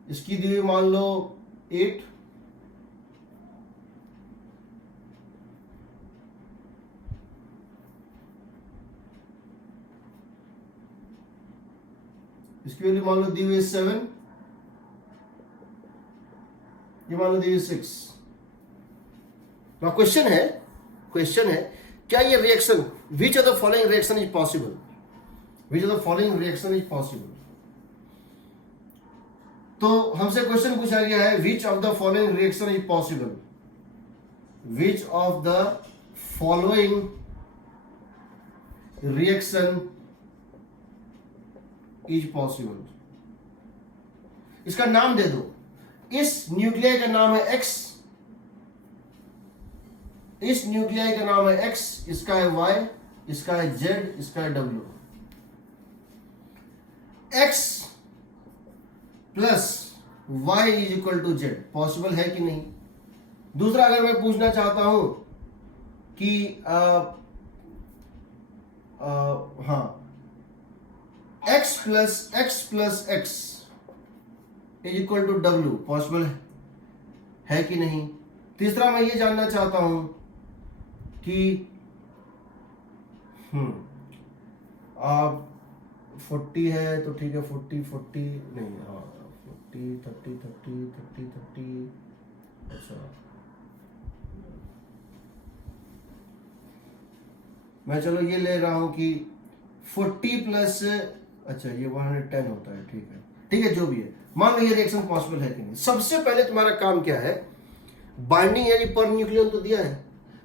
इसकी दी हुई मान लो 8, इसकी वैल्यू मान लो दी हुई 7, ये मान लो दी हुई 6। क्वेश्चन है क्या ये reaction, which of the following reaction is possible, which of the following reaction is possible. तो हमसे क्वेश्चन पूछा गया है which of the following reaction is possible, which of the following reaction is possible. इसका नाम दे दो, इस न्यूक्लियाई का नाम है X, इस न्यूक्लियाई का नाम है X, इसका है Y, इसका है Z, इसका है W। X plus Y is equal to Z possible है कि नहीं। दूसरा अगर मैं पूछना चाहता हूं कि हाँ X plus X is equal to W possible है कि नहीं। तीसरा मैं ये जानना चाहता हूं कि 40 है तो ठीक है, 40 नहीं, हाँ 40 30 अच्छा मैं चलो ये ले रहा हूं कि 40 प्लस, अच्छा ये 110 होता है, ठीक है जो भी है। मान लो ये रिएक्शन पॉसिबल है कि नहीं। सबसे पहले तुम्हारा काम क्या है, बाइंडिंग एनर्जी पर न्यूक्लियन तो दिया है,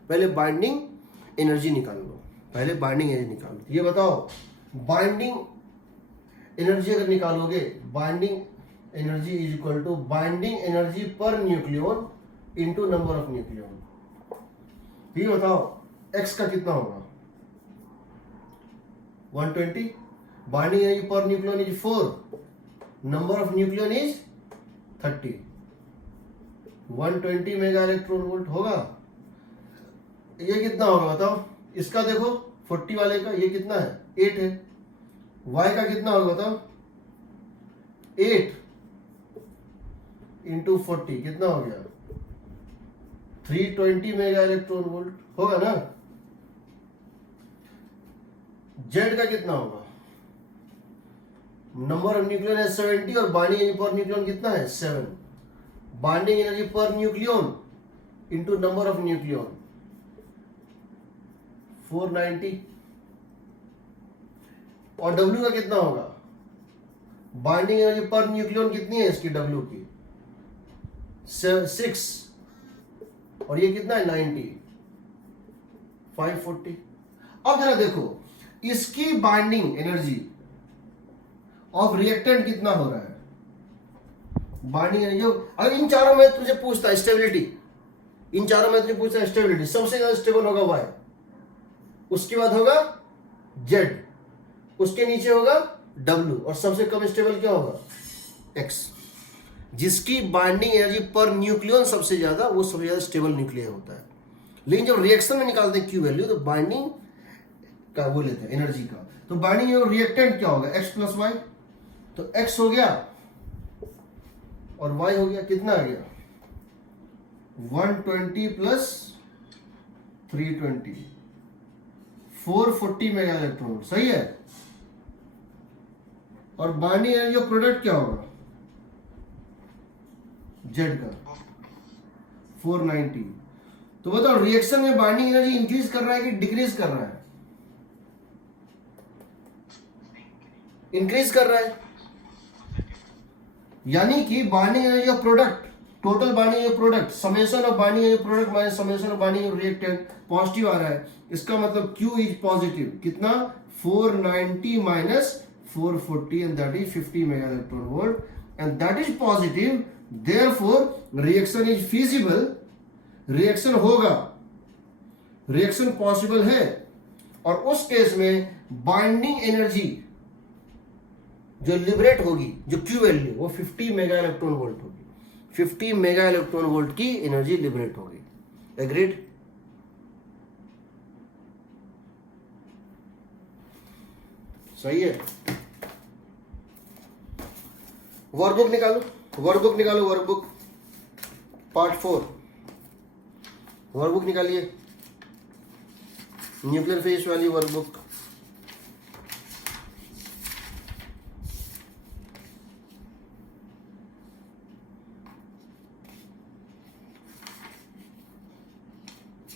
पहले बाइंडिंग एनर्जी निकाल लो, पहले बाइंडिंग एनर्जी निकालो। ये बताओ बाइंडिंग एनर्जी अगर निकालोगे, binding energy is equal to binding energy per nucleon into number of nucleon. ये बताओ एक्स का कितना होगा, 120। Binding energy per nucleon is 4, number of nucleon is 30, 120 mega electron volt होगा। ये कितना होगा बताओ, इसका देखो 40 वाले का ये कितना है, 8 है। Y का कितना होगा बताओ, 8 इंटू 40 कितना हो गया, 320 मेगा इलेक्ट्रॉन वोल्ट होगा ना। Z का कितना होगा, नंबर ऑफ न्यूक्लियन है 70 और बाइंडिंग एनर्जी पर न्यूक्लियन कितना है 7, binding energy per nucleon into number of nucleon 490। और W का कितना होगा, बाइंडिंग एनर्जी पर न्यूक्लियन कितनी है इसकी W की 6 और ये कितना है 90, 540। अब जरा देखो इसकी बाइंडिंग एनर्जी ऑफ रिएक्टेंट कितना हो रहा है, बाइंडिंग एनर्जी। अगर इन चारों में तुझे पूछता है स्टेबिलिटी, इन चारों में तुझे पूछता है स्टेबिलिटी, सबसे ज्यादा स्टेबल होगा Y, उसके बाद होगा Z, उसके नीचे होगा W और सबसे कम स्टेबल क्या होगा X। जिसकी बाइंडिंग एनर्जी पर न्यूक्लियन सबसे ज्यादा, वो सबसे ज्यादा स्टेबल न्यूक्लियर होता है। लेकिन जब रिएक्शन में निकालते हैं Q वैल्यू तो बाइंडिंग का वो लेते हैं एनर्जी का, तो बाइंडिंग रिएक्टेंट क्या होगा X प्लस Y, तो X हो गया और Y हो गया, कितना आ गया 120 प्लस 320 440 मेगा इलेक्ट्रॉन वोल्ट, सही है। और बाइंडिंग एनर्जी ऑफ प्रोडक्ट क्या होगा Z का 490। तो बताओ रिएक्शन में बाइंडिंग एनर्जी इंक्रीज कर रहा है कि डिक्रीज कर रहा है, इंक्रीज कर रहा है। यानी कि binding energy of product total binding energy product summation of binding energy product minus summation of binding energy reactant positive आ रहा है, इसका मतलब Q इज पॉजिटिव, कितना 490 minus 440 and that is 50 mega electron volt and that is positive, therefore reaction is feasible, reaction होगा, रिएक्शन पॉसिबल है। और उस केस में बाइंडिंग एनर्जी जो लिबरेट होगी, जो Q वैल्यू वो 50 मेगा इलेक्ट्रॉन वोल्ट होगी, 50 मेगा इलेक्ट्रॉन वोल्ट की एनर्जी लिबरेट होगी। एग्रीड? सही है। वर्कबुक निकालो, वर्कबुक निकालो, वर्कबुक पार्ट 4 वर्कबुक निकालिए, न्यूक्लियर फिजिक्स वाली वर्कबुक।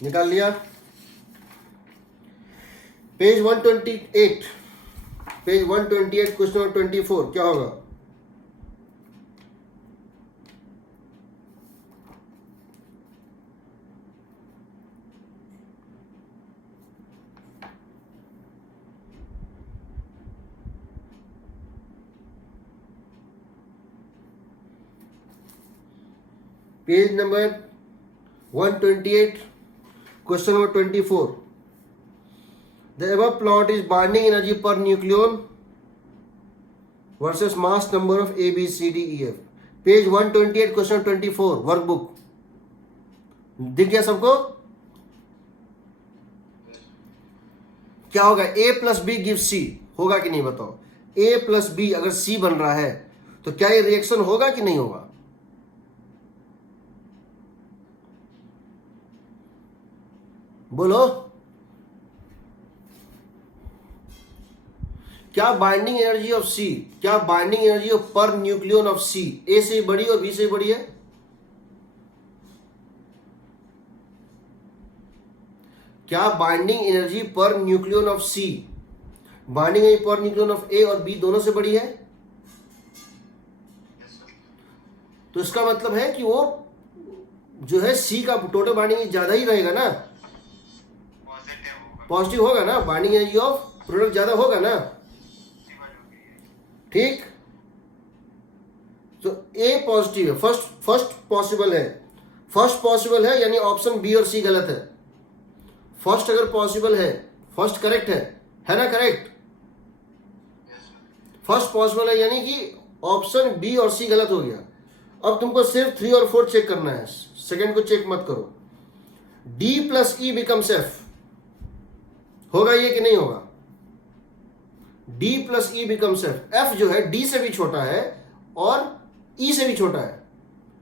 निकाल लिया? पेज 128, पेज 128 क्वेश्चन नंबर 24 क्या होगा? Page number 128 question number 24, the above plot is binding energy per nucleon versus mass number of A, B, C, D, E, F. Page 128 question 24 workbook दिख गया सबको? क्या होगा? A plus B give C, होगा कि नहीं बताओ? A प्लस बी अगर C बन रहा है तो क्या ये रिएक्शन होगा कि नहीं होगा? बोलो। क्या बाइंडिंग एनर्जी ऑफ सी, क्या binding energy of per nucleon of C A से बड़ी और बी से बड़ी है? क्या binding energy per nucleon of C, binding energy per nucleon of A और बी दोनों से बड़ी है? तो इसका मतलब है कि वो जो है सी का टोटल बाइंडिंग ज्यादा ही रहेगा ना, पॉजिटिव होगा ना, बाइंडिंग एनर्जी ऑफ प्रोडक्ट ज्यादा होगा ना, ठीक? तो ए पॉजिटिव है, फर्स्ट पॉसिबल है, फर्स्ट पॉसिबल है यानी ऑप्शन बी और सी गलत है। फर्स्ट अगर पॉसिबल है, फर्स्ट करेक्ट है ना? करेक्ट, फर्स्ट पॉसिबल है यानी कि ऑप्शन बी और सी गलत हो गया। अब तुमको सिर्फ 3 और 4 चेक करना है, सेकंड को चेक मत करो। डी प्लस ई बिकम्स एफ, होगा ये कि नहीं होगा? D प्लस ई बिकम्स एफ, एफ जो है D से भी छोटा है और E से भी छोटा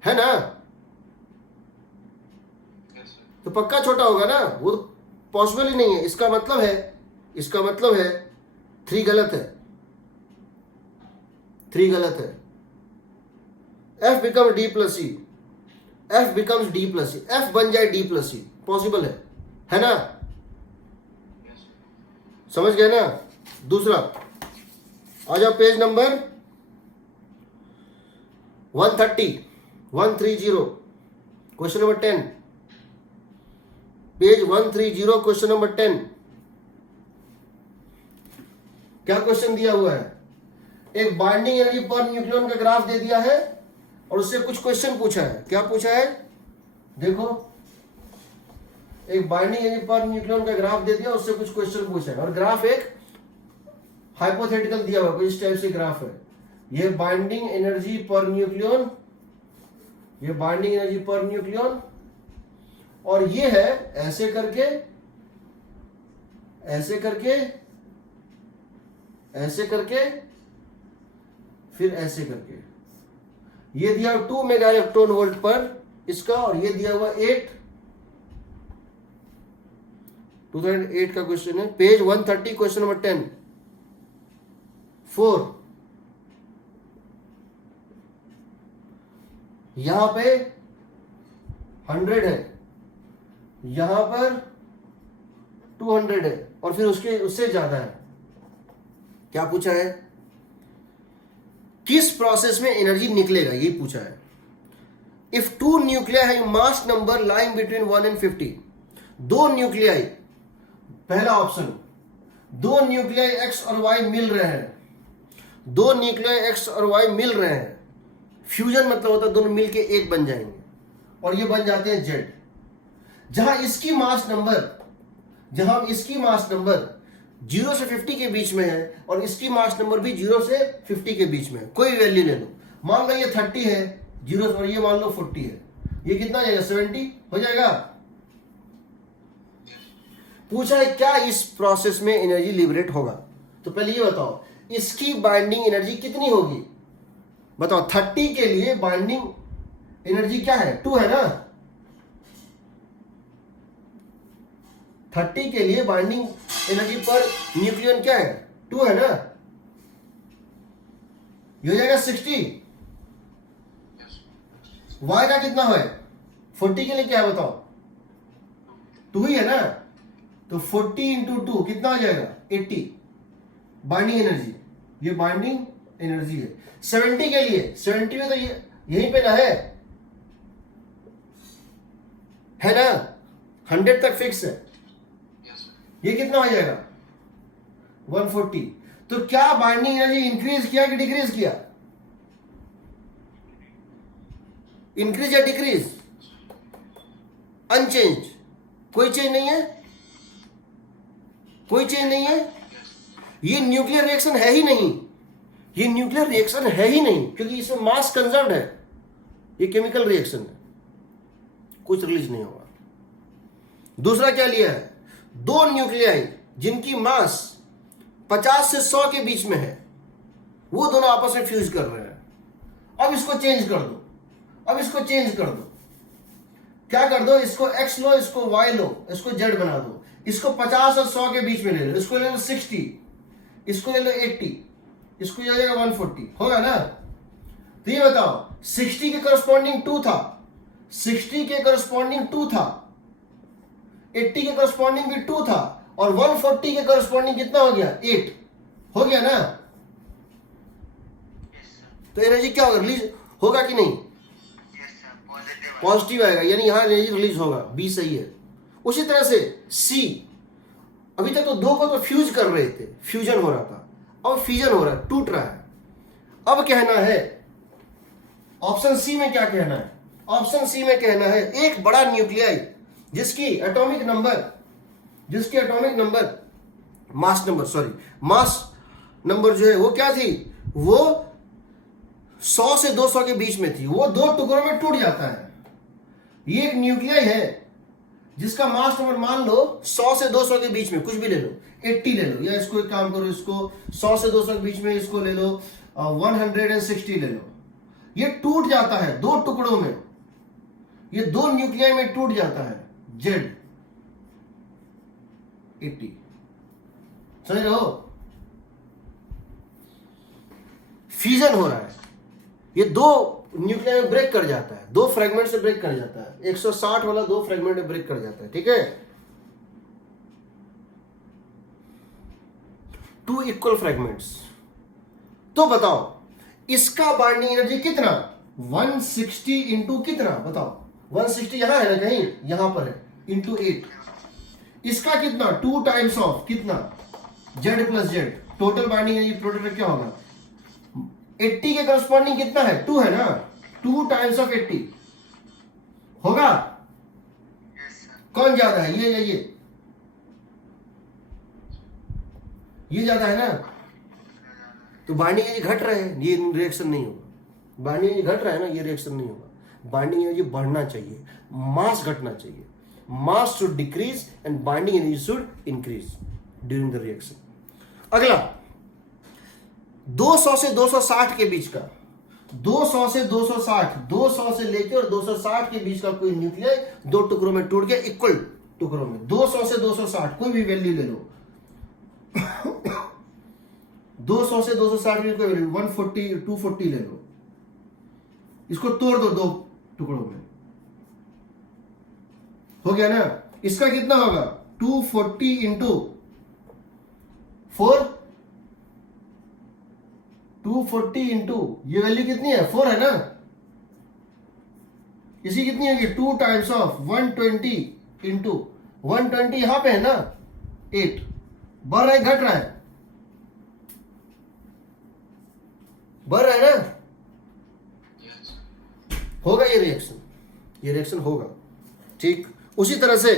है ना? तो पक्का छोटा होगा ना, वो पॉसिबल ही नहीं है। इसका मतलब है 3 गलत है, 3 गलत है। F बिकम D प्लस ई, F बिकम्स D प्लस ई, F बन जाए D प्लस ई, पॉसिबल है ना? समझ गए ना? दूसरा आ जाओ page number 130 question number 10, page 130 question number 10। क्या क्वेश्चन दिया हुआ है? एक बाइंडिंग एनर्जी पर न्यूक्लियन का ग्राफ दे दिया है और उससे कुछ क्वेश्चन पूछा है। क्या पूछा है? देखो, एक बाइंडिंग एनर्जी पर न्यूक्लियन का ग्राफ दे दिया, उससे कुछ क्वेश्चन पूछा है और ग्राफ एक हाइपोथेटिकल दिया हुआ, कुछ इस टाइप से ग्राफ है। ये बाइंडिंग एनर्जी पर न्यूक्लियन, ये बाइंडिंग एनर्जी पर न्यूक्लियन और ये है ऐसे करके, ऐसे करके, ऐसे करके, फिर ऐसे करके। ये दिया 2 मेगा इलेक्ट्रॉन वोल्ट पर इसका और ये दिया हुआ 2008 का क्वेश्चन है, पेज 130 क्वेश्चन नंबर 10 4। यहां पे 100 है, यहां पर 200 है और फिर उससे ज्यादा है। क्या पूछा है? किस प्रोसेस में एनर्जी निकलेगा, ये पूछा है। If two nuclei have mass number lying between 1 and 50, दो न्यूक्लियाई, पहला ऑप्शन, दो न्यूक्लियाई एक्स और वाई मिल रहे हैं, दो न्यूक्लियाई एक्स और वाई मिल रहे हैं, फ्यूजन मतलब होता है दोनों मिलके एक बन जाएंगे और ये बन जाते हैं जेड। जहां इसकी मास नंबर 0 से 50 के बीच में है और इसकी मास नंबर भी 0 से 50 के बीच में है, कोई वैल्यू ले लो, मान लो ये 30 है 0 और ये मान लो 40 है, ये कितना हो जाएगा 70 हो जाएगा। पूछा है क्या इस प्रोसेस में एनर्जी लिबरेट होगा, तो पहले ये बताओ इसकी बाइंडिंग एनर्जी कितनी होगी, बताओ 30 के लिए बाइंडिंग एनर्जी क्या है 2 है ना, 30 के लिए बाइंडिंग एनर्जी पर न्यूक्लियन क्या है 2 है ना, ये हो जाएगा 60। y का कितना है 40 के लिए क्या है बताओ 2 ही है ना, तो 40 इंटू 2 कितना हो जाएगा 80 बाइंडिंग एनर्जी, ये बाइंडिंग एनर्जी है। 70 के लिए 70 में तो ये यहीं पे ना है ना, 100 तक फिक्स है, ये कितना हो जाएगा 140। तो क्या बाइंडिंग एनर्जी इंक्रीज किया कि डिक्रीज किया, इंक्रीज या डिक्रीज, अनचेंज, कोई चेंज नहीं है, कोई चेंज नहीं है, ये न्यूक्लियर रिएक्शन है ही नहीं, ये न्यूक्लियर रिएक्शन है ही नहीं क्योंकि इसमें मास कंजर्व्ड है, ये केमिकल रिएक्शन है, कुछ रिलीज नहीं होगा। दूसरा क्या लिया है, दो न्यूक्लियाई जिनकी मास 50 से 100 के बीच में है वो दोनों आपस में फ्यूज कर रहे हैं। अब इसको चेंज कर दो, अब इसको चेंज कर दो, क्या कर दो, इसको x लो, इसको y लो, इसको z बना दो, इसको 50 और 100 के बीच में ले लो, इसको ले लो 60, इसको ले लो 80, इसको ले जाएगा 140, होगा ना। तो ये बताओ 60 के करस्पॉन्डिंग 2 था, 60 के करस्पॉन्डिंग 2 था, 80 के करस्पॉन्डिंग भी 2 था और 140 के करस्पॉन्डिंग कितना हो गया 8 हो गया ना। तो एनर्जी क्या होगा, रिलीज होगा कि नहीं, पॉजिटिव आएगा, यानी यहां एनर्जी रिलीज होगा, बी सही है। उसी तरह से सी, अभी तक तो दो को तो फ्यूज कर रहे थे, फ्यूजन हो रहा था, अब फ्यूजन हो रहा है, टूट रहा है। अब कहना है ऑप्शन सी में, क्या कहना है, ऑप्शन सी में कहना है एक बड़ा न्यूक्लियाई जिसकी एटॉमिक नंबर मास नंबर जो है वो क्या थी, वो 100 से 200 के बीच में थी, वो दो टुकड़ों में टूट जाता है। ये एक न्यूक्लियाई है जिसका मास नंबर मान लो 100 से 200 के बीच में, कुछ भी ले लो, 80 ले लो, या इसको एक काम करो, इसको 100 से 200 के बीच में इसको ले लो, 160 ले लो। ये टूट जाता है दो टुकड़ों में, ये दो न्यूक्लियाई में टूट जाता है, जेड 80, समझ रहे हो, फ्यूजन हो रहा है, ये दो न्यूक्लियाई में ब्रेक कर जाता है, दो फ्रेगमेंट से ब्रेक कर जाता है, 160 वाला दो फ्रेगमेंट में ब्रेक कर जाता है, ठीक है। 2 इक्वल फ्रेगमेंट्स, तो बताओ इसका बाइंडिंग एनर्जी कितना, 160 इंटू कितना बताओ, 160 यहां है ना, कहीं यहां पर है, इंटू 8, इसका कितना 2 टाइम्स ऑफ कितना Z plus Z, total binding energy product क्या होगा, 80 के करस्पॉन्डिंग कितना है 2 है ना, 2 टाइम्स ऑफ 80 होगा। कौन ज्यादा है, ये या ये ज्यादा है ना, तो बाइंडिंग एनर्जी घट रहा है, ये रिएक्शन नहीं होगा, बाइंडिंग एनर्जी घट रहा है ना, ये रिएक्शन नहीं होगा, बाइंडिंग एनर्जी बढ़ना चाहिए, मास घटना चाहिए, mass should decrease and binding energy should increase during the reaction. अगला 200 से 260 के बीच का, 200 से 260, 200 से लेकर और 260 के बीच का कोई न्यूक्लियाई दो टुकड़ों में टूट गया, इक्वल टुकड़ों में, 200 से 260 कोई भी वैल्यू ले लो, 200 से 260 में कोई वैल्यू 140 240 ले लो, इसको तोड़ दो दो टुकड़ों में, हो गया ना। इसका कितना होगा 240 इंटू 4, 240 इंटू ये वैल्यू कितनी है 4 है ना, इसकी कितनी होगी 2 टाइम्स ऑफ 120 इंटू 120 यहां पे है ना 8, बढ़ रहा है घट रहा है, बढ़ रहा है ना, होगा ये रिएक्शन होगा। ठीक, उसी तरह से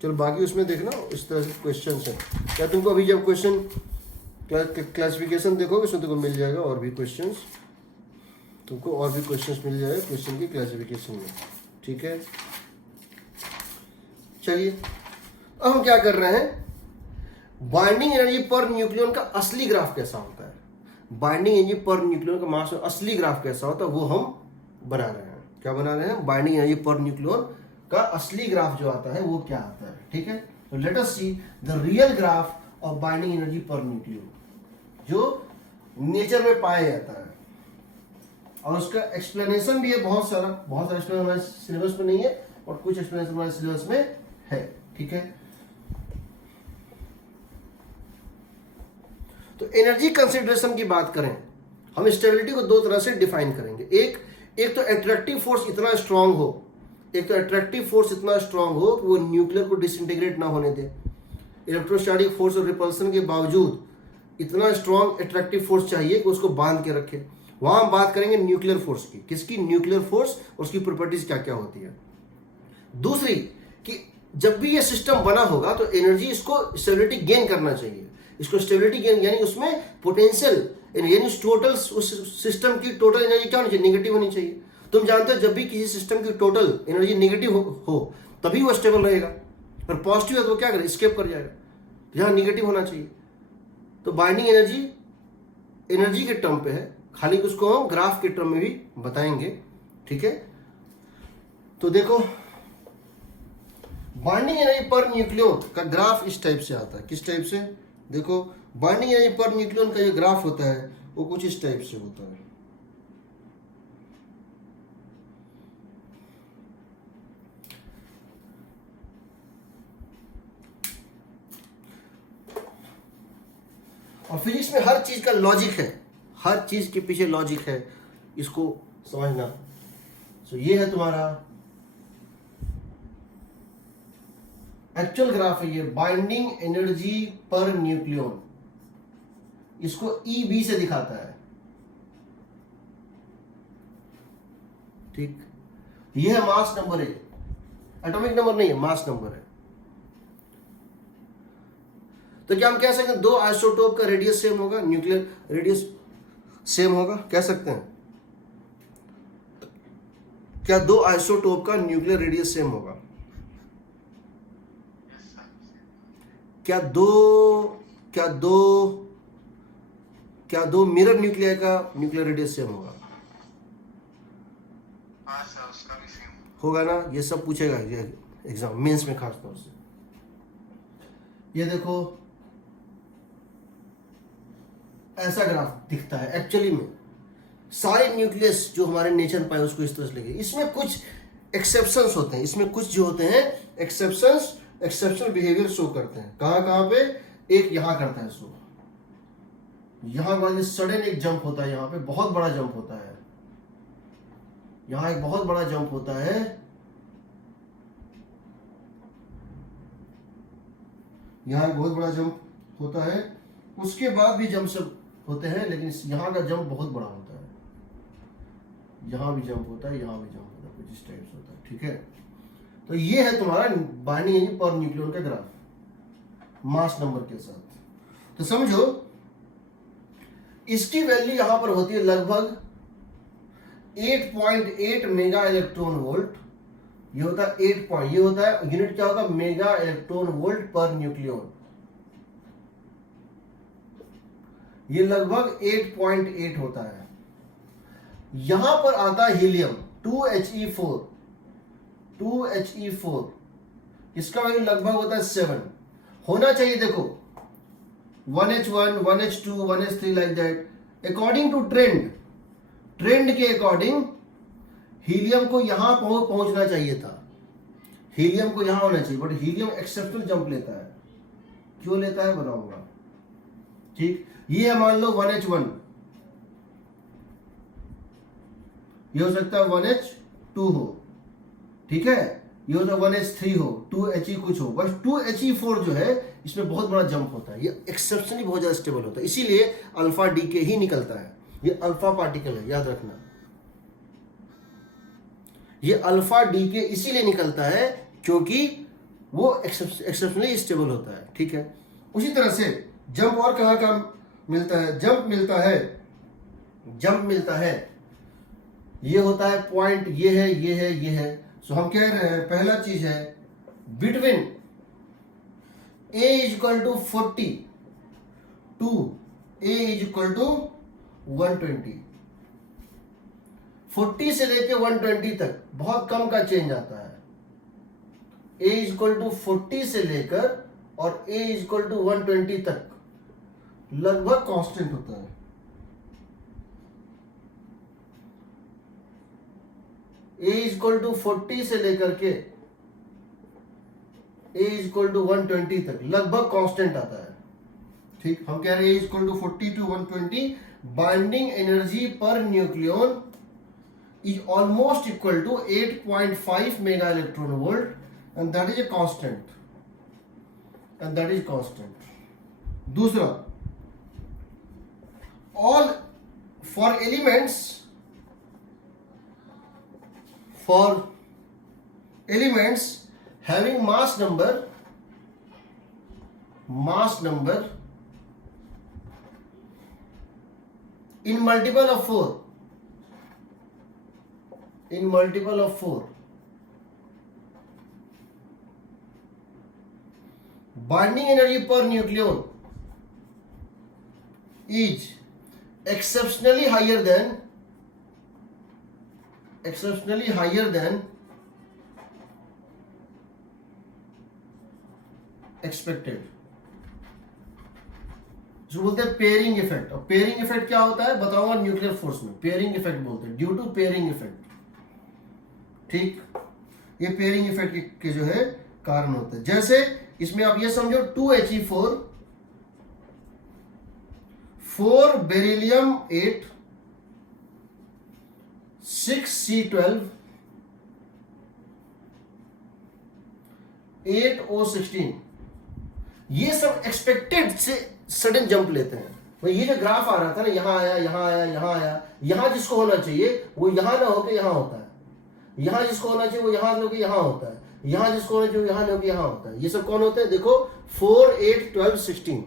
चलो बाकी उसमें देखना, इस तरह से क्वेश्चन है क्या तुमको अभी जब क्वेश्चन क्लासिफिकेशन देखोगे उसमें तुमको मिल जाएगा और भी क्वेश्चंस, तुमको और भी क्वेश्चंस मिल जाएगा क्वेश्चन की क्लासिफिकेशन में। ठीक है, चलिए अब हम क्या कर रहे हैं, बाइंडिंग एनर्जी पर न्यूक्लियन का असली ग्राफ कैसा होता है, बाइंडिंग एनर्जी पर न्यूक्लियन का मास असली ग्राफ कैसा होता है वो हम बना रहे हैं। क्या बना रहे हैं, बाइंडिंग एनर्जी पर न्यूक्लियन का असली ग्राफ जो आता है वो क्या आता है। ठीक है, तो let us see the real graph of binding energy per nucleon जो नेचर में पाया जाता है, और उसका एक्सप्लेनेशन भी है बहुत सारा एक्सप्लेनेशन हमारे सिलेबस में नहीं है और कुछ एक्सप्लेनेशन हमारे सिलेबस में है। ठीक है, तो एनर्जी कंसिडरेशन की बात करें, हम स्टेबिलिटी को दो तरह से डिफाइन करेंगे। एक तो एट्रैक्टिव फोर्स इतना स्ट्रांग हो, कि वो न्यूक्लियर को डिसइंटीग्रेट ना होने दे। इलेक्ट्रोस्टैटिक फोर्स और रिपल्सन के बावजूद इतना स्ट्रांग एट्रैक्टिव फोर्स चाहिए कि उसको बांध के रखे। वहां हम बात करेंगे न्यूक्लियर फोर्स की, किसकी, न्यूक्लियर फोर्स, और उसकी प्रॉपर्टीज क्या क्या होती है। दूसरी कि जब भी ये सिस्टम बना होगा तो एनर्जी इसको स्टेबिलिटी गेन करना चाहिए, इसको स्टेबिलिटी गेन यानी उसमें पोटेंशियल यानी टोटल उस सिस्टम की टोटल एनर्जी क्या होनी चाहिए, निगेटिव होनी चाहिए। तुम जानते हो जब भी किसी सिस्टम की टोटल एनर्जी निगेटिव हो तभी वो स्टेबल रहेगा, और पॉजिटिव है तो क्या करे, स्केप कर जाएगा। यहां निगेटिव होना चाहिए। तो बाइंडिंग एनर्जी के टर्म पे है, खाली उसको हम ग्राफ के टर्म में भी बताएंगे। ठीक है, तो देखो बाइंडिंग एनर्जी पर न्यूक्लियन का ग्राफ इस टाइप से आता है। किस टाइप से, देखो बाइंडिंग एनर्जी पर न्यूक्लियन का जो ग्राफ होता है वो कुछ इस टाइप से होता है। और फिजिक्स में हर चीज का लॉजिक है, हर चीज के पीछे लॉजिक है, इसको समझना। सो ये है तुम्हारा एक्चुअल ग्राफ है, ये बाइंडिंग एनर्जी पर न्यूक्लियन, इसको EB से दिखाता है। ठीक, ये है मास नंबर है, एटॉमिक नंबर नहीं है, मास नंबर है। तो क्या हम कह सकते हैं दो आइसोटोप का रेडियस सेम होगा, न्यूक्लियर रेडियस सेम होगा, कह सकते हैं क्या दो आइसोटोप का न्यूक्लियर रेडियस सेम होगा, क्या दो मिरर न्यूक्लियर का न्यूक्लियर रेडियस सेम होगा, होगा ना। ये सब पूछेगा एग्जाम मेंस में खास तौर से। ये देखो ऐसा ग्राफ दिखता है एक्चुअली में, सारे न्यूक्लियस जो हमारे नेचर पाए उसको इस तरह से लेंगे। इसमें कुछ एक्सेप्शंस होते हैं, इसमें कुछ जो होते हैं एक्सेप्शनल बिहेवियर शो करते हैं। कहां पे, एक यहां करता है शो, यहां बाद सडन एक जंप होता है, यहां पे बहुत बड़ा जंप होता है, यहां एक बहुत बड़ा जंप होता है, यहां एक बहुत बड़ा जंप होता है, उसके बाद भी जंप सब होते हैं, लेकिन यहां का जंप बहुत बड़ा होता है, यहां भी जंप होता है, यहां भी जंप होता है, कुछ इस टाइप से होता है। ठीक है, तो ये है तुम्हारा बाइंडिंग एनर्जी पर न्यूक्लियन का ग्राफ मास नंबर के साथ। तो समझो इसकी वैल्यू यहां पर होती है लगभग 8.8 मेगा इलेक्ट्रॉन वोल्ट। ये होता है 8 पॉइंट, ये होता है यूनिट क्या होगा, मेगा इलेक्ट्रॉन वोल्ट पर न्यूक्लियन। ये लगभग 8.8 होता है। यहां पर आता है हीलियम 2He4, इसका वैल्यू लगभग होता है 7 होना चाहिए। देखो 1H1, 1H2, 1H3 like that. According to trend के अकॉर्डिंग हीलियम को यहां पहुंचना चाहिए था, हीलियम को यहां होना चाहिए, बट हीलियम एक्सेप्शनल जंप लेता है। क्यों लेता है बताऊंगा। ठीक, ये है मान लो 1H1, ये हो सकता है 1H2 हो, ठीक है, ये हो सकता है 1H3 हो, 2He कुछ हो, बस 2He4 जो है इसमें बहुत बड़ा जंप होता है, ये एक्सेप्शनली बहुत ज्यादा स्टेबल होता है, इसीलिए अल्फा डी के ही निकलता है। ये अल्फा पार्टिकल है, याद रखना, ये अल्फा डी के इसीलिए निकलता है क्योंकि वो एक्सेप्शनली स्टेबल होता है। ठीक है, उसी तरह से जंप और कहां का मिलता है, जंप मिलता है, ये होता है पॉइंट, ये है। सो हम कह रहे हैं पहला चीज है between A equal to 40 to A equal to 120, 40 से लेके 120 तक बहुत कम का चेंज आता है। A इक्वल टू 40 से लेकर और A इक्वल टू 120 तक लगभग कांस्टेंट होता है। A इक्वल टू 40 से लेकर के A इक्वल टू 120 तक लगभग कांस्टेंट आता है। ठीक, हम कह रहे हैं A equal to 40 to 120, binding energy per nucleon is almost equal to 8.5 mega electron volt, and that is a constant, दूसरा, all for elements having mass number in multiple of 4, binding energy per nucleon is exceptionally higher than expected, जो बोलते हैं पेयरिंग इफेक्ट। और पेयरिंग इफेक्ट क्या होता है बताऊंगा न्यूक्लियर फोर्स में, पेयरिंग इफेक्ट बोलते हैं, ड्यू टू पेयरिंग इफेक्ट। ठीक, ये पेयरिंग इफेक्ट के जो है कारण होते हैं। जैसे इसमें आप ये समझो 2He4, 4 बेरिलियम 8, 6C12, 8O16, ये सब एक्सपेक्टेड से सडन जंप लेते हैं। भाई ये जो ग्राफ आ रहा था ना, यहां आया, यहां जिसको होना चाहिए वो यहां ना होकर यहां होता है, यहां जिसको होना चाहिए वो यहां होकर यहां होता है, यहां जिसको होना चाहिए यहां होकर यहां होता है। ये सब कौन होते हैं देखो, 4, 8, 12, 16,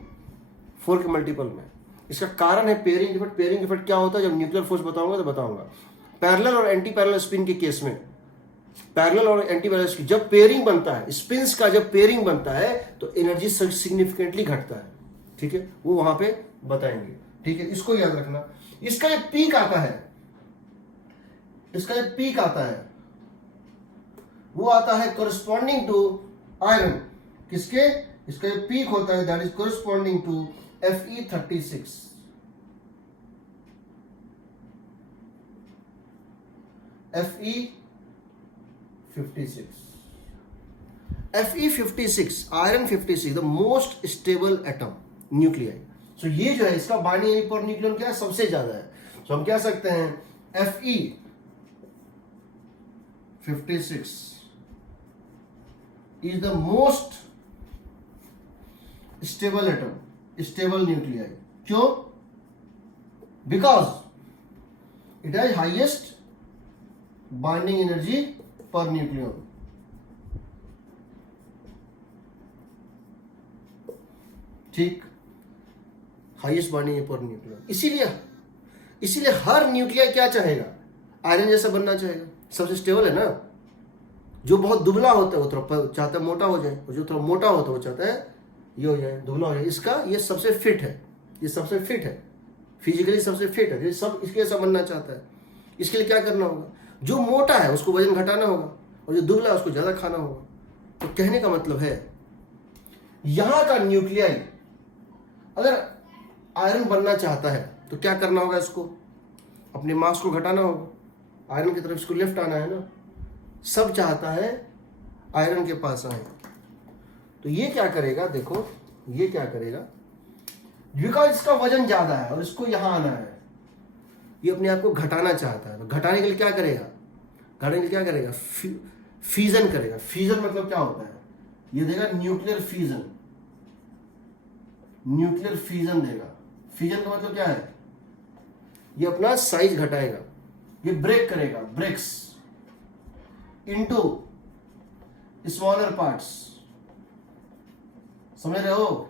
4 के मल्टीपल में। इसका कारण है पेयरिंग इफेक्ट। पेयरिंग इफेक्ट क्या होता है, जब न्यूक्लियर फोर्स बताऊंगा तो बताऊंगा। पैरेलल और एंटी पैरेलल स्पिन के केस में, पैरेलल और एंटी पैरेलल जब पेयरिंग बनता है, स्पिन्स का जब पेयरिंग बनता है तो एनर्जी सिग्निफिकेंटली घटता है। ठीक है, वो वहां पे बताएंगे। ठीक है, इसको याद रखना। इसका एक पीक आता है, वो आता है कोरिस्पॉन्डिंग टू आयरन। किसके, इसका एक पीक होता है, that is corresponding to Fe36। Fe56 आयरन 56 the most stable atom nuclei. So ये जो है इसका बाइंडिंग पर न्यूक्लियन क्या है, सबसे ज्यादा है। सो हम कह सकते हैं Fe56 is the most stable atom, stable nuclei. क्यों? Because it has highest binding energy per nucleon. ठीक, हाईएस्ट बाइंडिंग पर न्यूक्लियन। इसीलिए हर न्यूक्लियर क्या चाहेगा, आयरन जैसा बनना चाहेगा, सबसे स्टेबल है ना। जो बहुत दुबला होता है वो थोड़ा चाहता है मोटा हो जाए, और जो थोड़ा मोटा होता है वो चाहता है ये हो जाए, दुबला हो जाए। इसका ये सबसे फिट है, फिजिकली सबसे फिट है, सब इसके जैसा बनना चाहता है। इसके लिए क्या करना होगा, जो मोटा है उसको वजन घटाना होगा, और जो दुबला है उसको ज्यादा खाना होगा। तो कहने का मतलब है यहां का न्यूक्लियाई अगर आयरन बनना चाहता है तो क्या करना होगा, इसको अपने मास को घटाना होगा, आयरन की तरफ इसको लिफ्ट आना है ना। सब चाहता है आयरन के पास आए तो ये क्या करेगा, देखो ये क्या करेगा, बिकॉज इसका वजन ज्यादा है और इसको यहां आना है, ये अपने आप को घटाना चाहता है, तो घटाने के लिए क्या करेगा, घटाने के लिए क्या करेगा, फ्यूजन करेगा। फ्यूजन मतलब क्या होता है, ये देगा न्यूक्लियर फ्यूजन, न्यूक्लियर फ्यूजन देगा। फ्यूजन का मतलब क्या है, ये अपना साइज घटाएगा, ये ब्रेक करेगा, ब्रेक्स इनटू स्मॉलर पार्ट्स, समझ रहे हो,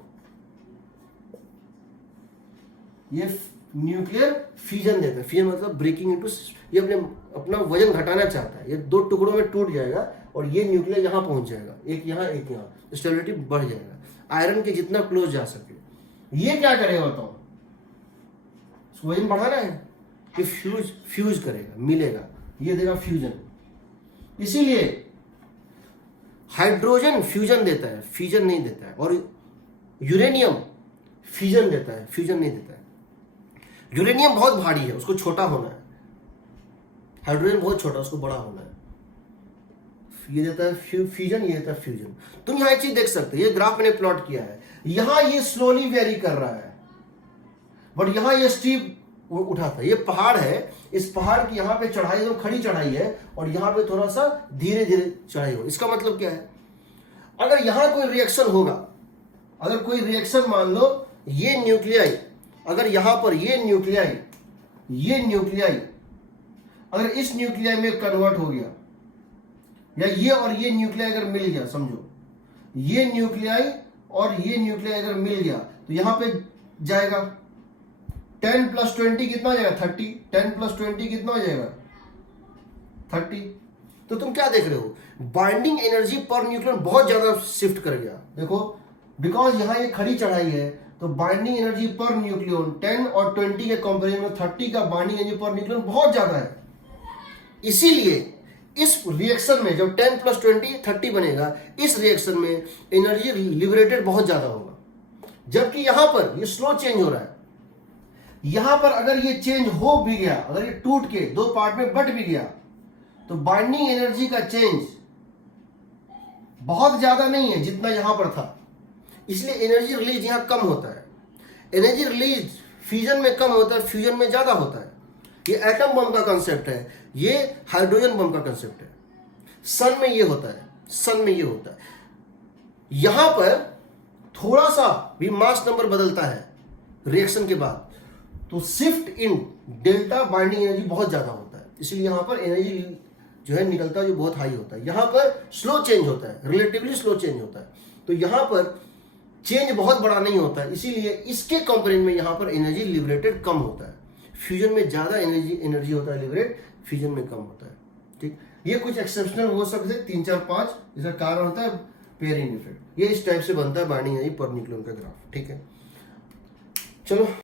ये न्यूक्लियर फ्यूजन देता है। फ्यूजन मतलब ब्रेकिंग इनटू, ये अपना वजन घटाना चाहता है, ये दो टुकड़ों में टूट जाएगा और ये न्यूक्लियर यहां पहुंच जाएगा, एक यहां एक यहां, स्टेबिलिटी बढ़ जाएगा, आयरन के जितना क्लोज जा सके। ये क्या करेगा बताओ, वजन बढ़ाना है, ये फ्यूज करेगा, मिलेगा, ये देगा फ्यूजन। इसीलिए हाइड्रोजन फ्यूजन देता है, फ्यूजन नहीं देता है, और यूरेनियम फ्यूजन देता है, फ्यूजन नहीं देता है। यूरेनियम बहुत भारी है, उसको छोटा होना है, हाइड्रोजन बहुत छोटा, उसको बड़ा होना है। ये देता है फ्यूजन, ये देता है फ्यूजन। तुम यहां एक चीज देख सकते हो, ये ग्राफ मैंने प्लॉट किया है, यहां ये स्लोली वेरी कर रहा है, बट यहां ये स्टीप उठा था, ये पहाड़ है, इस पहाड़ की यहां पे चढ़ाई तो खड़ी चढ़ाई है और यहां पे थोड़ा सा धीरे धीरे चढ़ाई हो। इसका मतलब क्या है, अगर यहां कोई रिएक्शन होगा, अगर कोई रिएक्शन मान लो, ये न्यूक्लियाई, अगर यहां पर ये न्यूक्लियाई अगर इस न्यूक्लियाई में कन्वर्ट हो गया, या ये और ये न्यूक्लियाई अगर मिल गया, समझो ये न्यूक्लियाई और ये न्यूक्लियाई अगर मिल गया तो यहां पे जाएगा 10 + 20 कितना हो जाएगा, 30। 10 + 20 कितना हो जाएगा, 30। तो तुम क्या देख रहे हो, बाइंडिंग एनर्जी पर न्यूक्लियन बहुत ज्यादा शिफ्ट कर गया। देखो बिकॉज यहां ये खड़ी चढ़ाई है, तो बाइंडिंग एनर्जी पर न्यूक्लियन 10 और 20 के कंपेरिजन में 30 का बाइंडिंग एनर्जी पर न्यूक्लियन बहुत ज्यादा है। इसीलिए इस रिएक्शन में जब 10 + 20 30 बनेगा, इस रिएक्शन में एनर्जी लिबरेटेड बहुत ज्यादा होगा, जबकि यहां पर ये स्लो चेंज हो रहा है। यहां पर अगर ये चेंज हो भी गया, अगर ये टूट के दो पार्ट में बट भी गया, तो बाइंडिंग एनर्जी का चेंज बहुत ज्यादा नहीं है जितना यहां पर था, इसलिए एनर्जी रिलीज यहां कम होता है। एनर्जी रिलीज फ्यूजन में कम होता है, फ्यूजन में ज्यादा होता है। ये एटम बम का कंसेप्ट है, ये हाइड्रोजन बम का कंसेप्ट है। सन में ये होता है, सन में ये होता है। यहां पर थोड़ा सा भी मास नंबर बदलता है रिएक्शन के बाद, तो shift in delta binding energy बहुत ज्यादा होता है, इसलिए यहां पर एनर्जी जो है निकलता है जो बहुत हाई होता है। यहां पर स्लो चेंज होता है, रिलेटिवली स्लो चेंज होता है, तो यहां पर चेंज बहुत बड़ा नहीं होता है, इसीलिए इसके कंपेरिजन में यहां पर एनर्जी लिबरेटेड कम होता है। फ्यूजन में ज्यादा एनर्जी होता है लिबरेट, फ्यूजन में कम होता है। ठीक, ये कुछ एक्सेप्शनल हो सकते हैं 3 4 5, इसका कारण होता है पेयरिंग इफेक्ट। ये इस टाइप से बनता है बाइंडिंग एनर्जी पर न्यूक्लियन का ग्राफ। ठीक है, चलो।